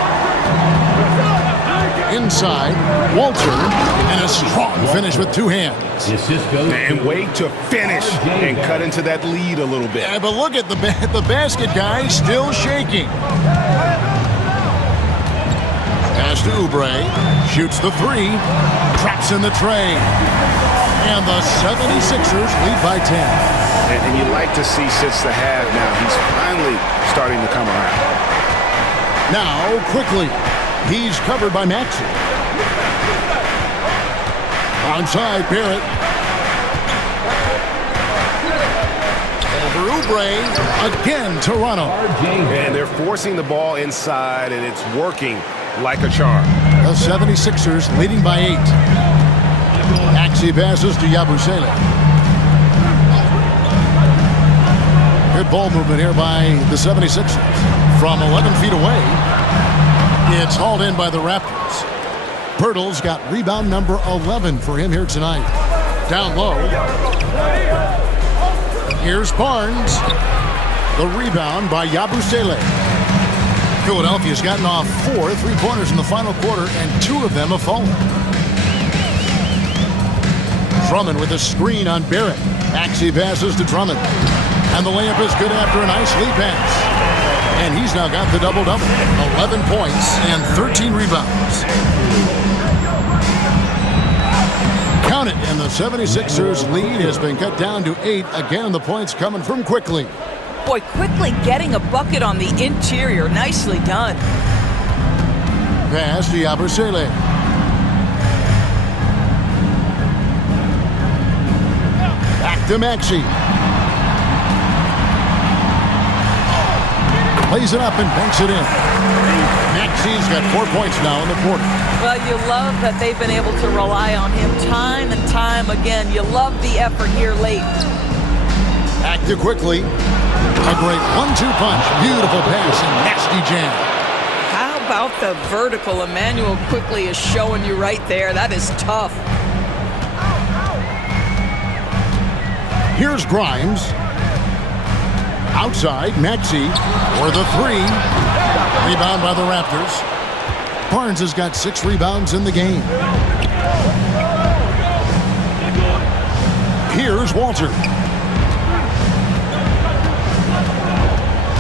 Inside, Walter, and a strong finish with 2 hands. And wait to finish and cut into that lead a little bit. Yeah, but look at the basket guy still shaking. Pass to Oubre, shoots the 3, traps in the tray. And the 76ers lead by 10. And you like to see since the half now, he's finally starting to come around. Now, quickly. He's covered by Maxey. Onside, Barrett. Over Oubre. Again, Toronto. And they're forcing the ball inside, and it's working like a charm. The 76ers leading by 8. Maxey passes to Yabusele. Good ball movement here by the 76ers. From 11 feet away. It's hauled in by the Raptors. Pirtle's got rebound number 11 for him here tonight. Down low. Here's Barnes. The rebound by Yabusele. Philadelphia's gotten off 4 3-pointers in the final quarter, and 2 of them have fallen. Drummond with a screen on Barrett. Maxey passes to Drummond. And the layup is good after a nice lead pass. And he's now got the double-double. 11 points and 13 rebounds. Count it, and the 76ers lead has been cut down to 8. Again, the points coming from Quickly. Boy, Quickly getting a bucket on the interior. Nicely done. Pass to Yabusele. Back to Maxey. Plays it up and banks it in. Maxey's got 4 points now in the quarter. Well, you love that they've been able to rely on him time and time again. You love the effort here late. Back to Quickly. A great 1-2 punch. Beautiful pass and nasty jam. How about the vertical Emmanuel Quickly is showing you right there? That is tough. Here's Grimes. Outside, Maxey for the 3. Rebound by the Raptors. Barnes has got 6 rebounds in the game. Here's Walter.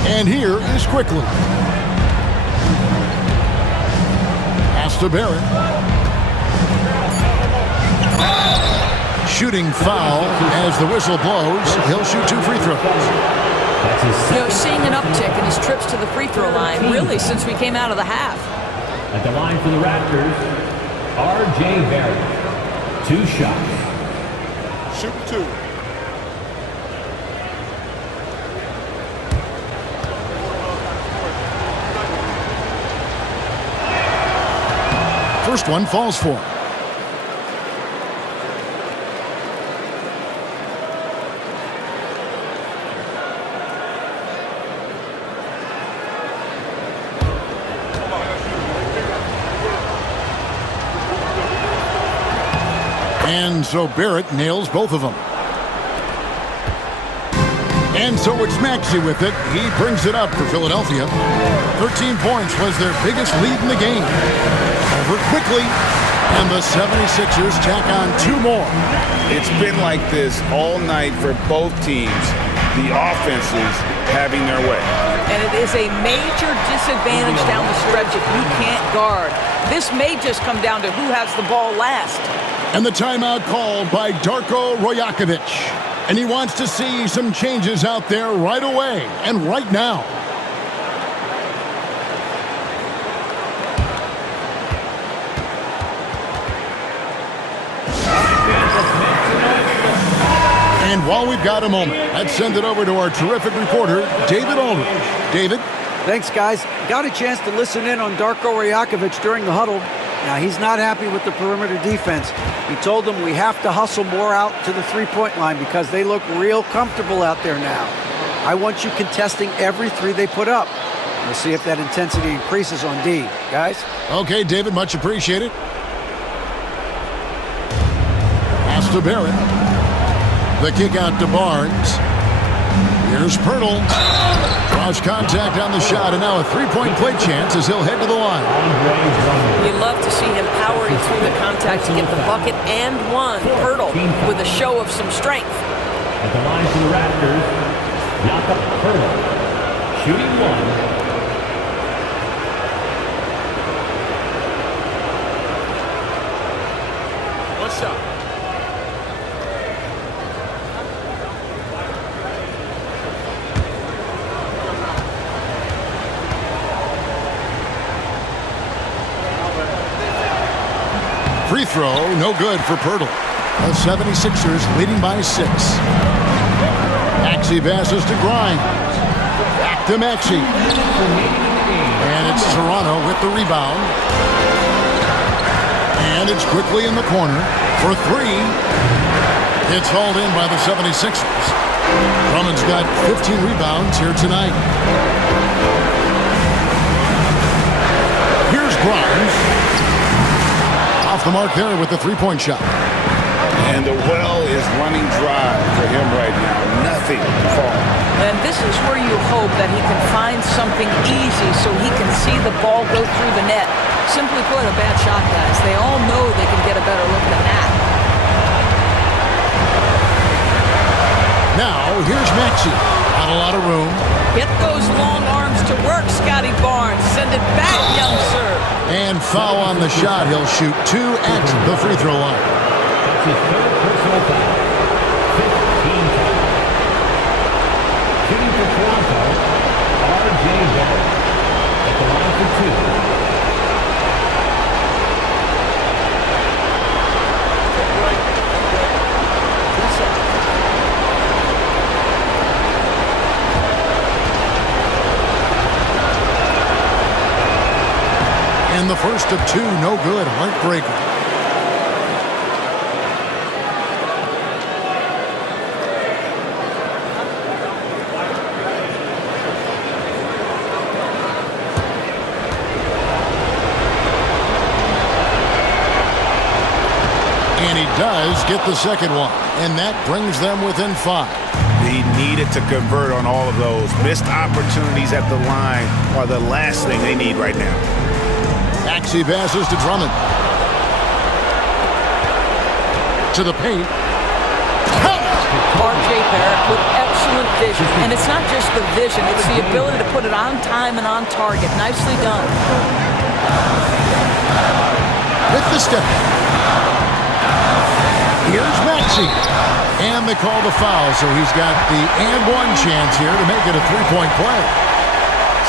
And here is Quickly. Pass to Barrett. Shooting foul as the whistle blows. He'll shoot 2 free throws. You know, seeing an uptick in his trips to the free throw line, really, since we came out of the half. At the line for the Raptors, R.J. Barrett. 2 shots. Shoot 2. First one falls for him. And so Barrett nails both of them. And so it's Maxey with it. He brings it up for Philadelphia. 13 points was their biggest lead in the game. Over quickly, and the 76ers tack on 2 more. It's been like this all night for both teams. The offenses having their way. And it is a major disadvantage down the stretch if you can't guard. This may just come down to who has the ball last. And the timeout called by Darko Rajakovic. And he wants to see some changes out there right away and right now. And while we've got a moment, let's send it over to our terrific reporter, David Aldridge. David? Thanks, guys. Got a chance to listen in on Darko Rajakovic during the huddle. Now, he's not happy with the perimeter defense. He told them we have to hustle more out to the three-point line because they look real comfortable out there now. I want you contesting every 3 they put up. We'll see if that intensity increases on D. Guys? Okay, David, much appreciated. Pass to Barrett. The kick out to Barnes. Here's Pirtle. Draws contact on the shot, and now a 3-point play chance as he'll head to the line. You love to see him powering through the contact to get the bucket and one. Pirtle with a show of some strength. At the line for the Raptors, Jakob Pirtle, shooting 1. What's up? Free throw, no good for Pirtle. The 76ers leading by 6. Maxey passes to Grimes. Back to Maxey. And it's Toronto with the rebound. And it's quickly in the corner for 3. It's hauled in by the 76ers. Drummond's got 15 rebounds here tonight. Here's Grimes. Off the mark there with the 3-point shot. And the well is running dry for him right now. Nothing to fall. And this is where you hope that he can find something easy so he can see the ball go through the net. Simply put, a bad shot, guys. They all know they can get a better look than that. Now, here's Maxey. Not a lot of room. Get those long arms to work, Scotty Barnes. Send it back, young sir. And foul on the shot. He'll shoot 2 at the free throw line. That's his 3rd personal foul. 15 foul. Shooting for Toronto, R.J. Barrett. At the line for 2. And the first of 2, no good. Heartbreaker. And he does get the second one. And that brings them within 5. He needed to convert on all of those. Missed opportunities at the line are the last thing they need right now. Maxey passes to Drummond. To the paint. R.J. Barrett with excellent vision. And it's not just the vision, it's the ability to put it on time and on target. Nicely done. With the step. Here's Maxey. And they call the foul, so he's got the and one chance here to make it a 3-point play.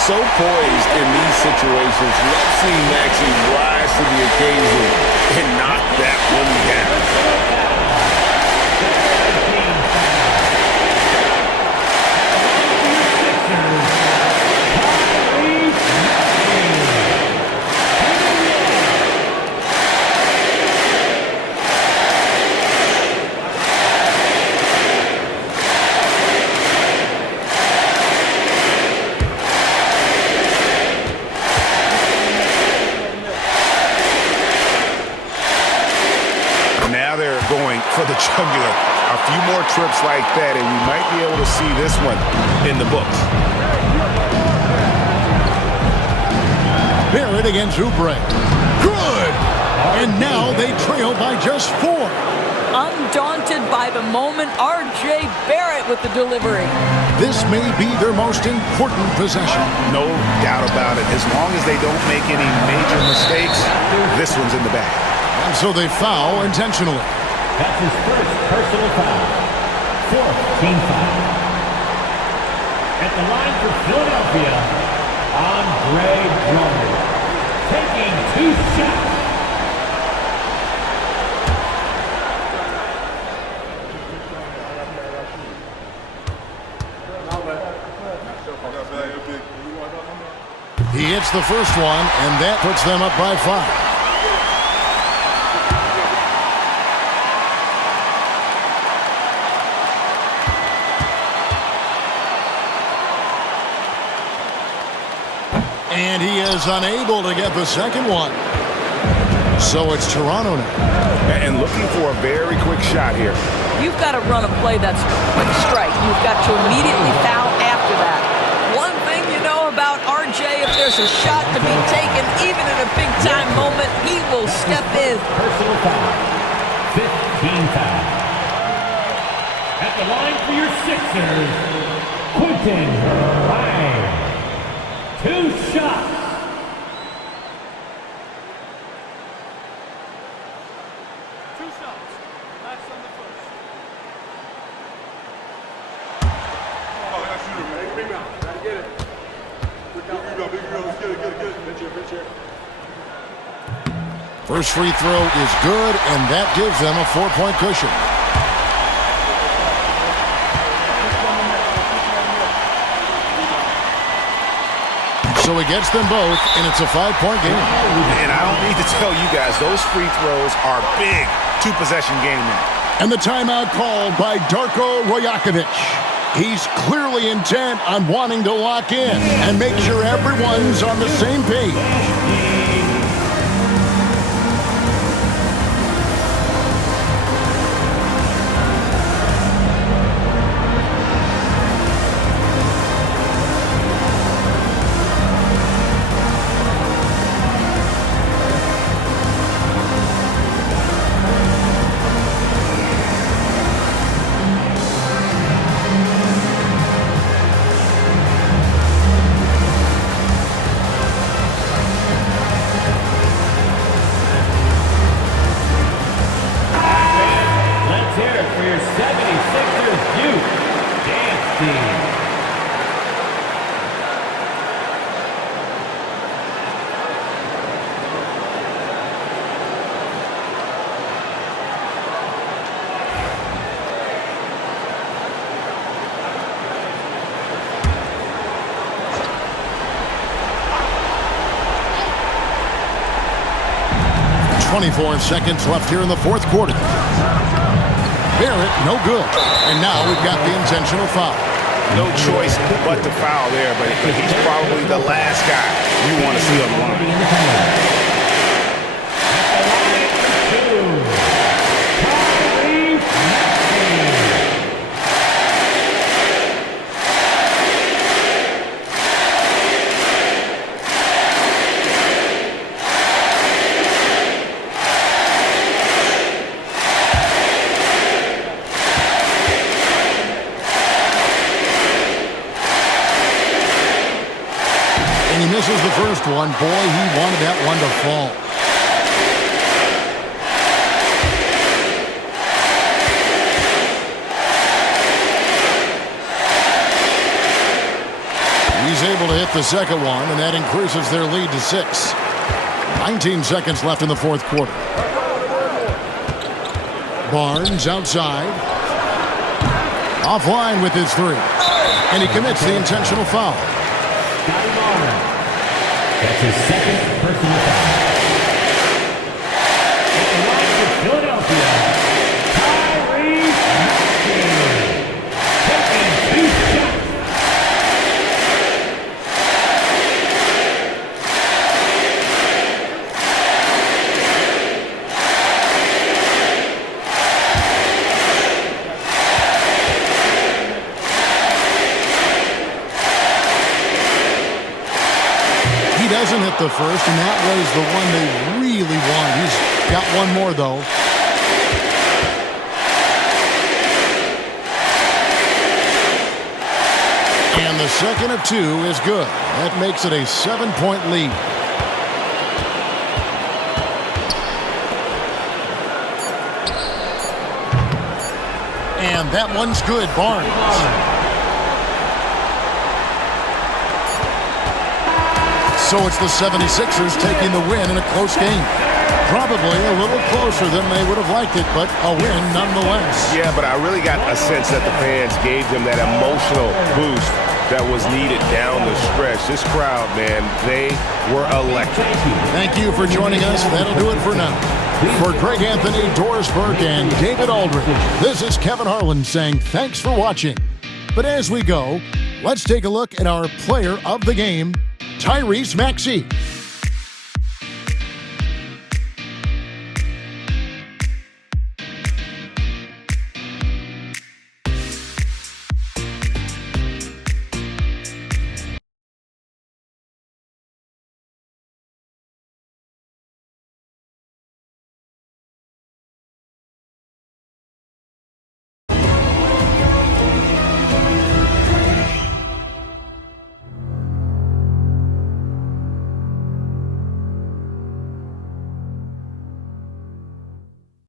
So poised in these situations. Let's see Maxey rise to the occasion and Now they're going for the jugular. A few more trips like that, and we might be able to see this one in the books. Barrett against Oubre. Good! And now they trail by just 4. Undaunted by the moment, R.J. Barrett with the delivery. This may be their most important possession. No doubt about it. As long as they don't make any major mistakes, this one's in the bag. And so they foul intentionally. That's his first personal foul. 4th team foul. At the line for Philadelphia, Andre Drummond taking 2 shots. He hits the first one, and that puts them up by 5. And he is unable to get the second one. So it's Toronto now. And looking for a very quick shot here. You've got to run a play that's quick strike. You've got to immediately foul after that. One thing you know about RJ, if there's a shot to be taken, even in a big-time moment, he will step in. Personal foul. 15 foul. At the line for your Sixers, Quentin Ryan. 2 shots. First free throw is good, and that gives them a 4-point cushion. So he gets them both, and it's a 5-point game. And I don't need to tell you guys, those free throws are big 2-possession game now. And the timeout called by Darko Rajakovic. He's clearly intent on wanting to lock in and make sure everyone's on the same page. Seconds left here in the fourth quarter. Barrett, no good. And now we've got the intentional foul. No choice but to foul there, but he's probably the last guy you want to see on the line. Misses the first one. Boy, he wanted that one to fall. He's able to hit the second one, and that increases their lead to 6. 19 seconds left in the fourth quarter. Barnes outside. Offline with his 3. And he commits the intentional foul. That's his second personal foul. At the line for Philadelphia, Tyrese Maxey taking 2 shots. the first, and that was the one they really wanted. He's got one more, though. And the second of two is good. That makes it a 7-point lead. And that one's good, Barnes. So it's the 76ers taking the win in a close game. Probably a little closer than they would have liked it, but a win nonetheless. Yeah, but I really got a sense that the fans gave them that emotional boost that was needed down the stretch. This crowd, man, they were electric. Thank you for joining us. That'll do it for now. For Greg Anthony, Doris Burke, and David Aldridge, this is Kevin Harlan saying thanks for watching. But as we go, let's take a look at our player of the game, Tyrese Maxey.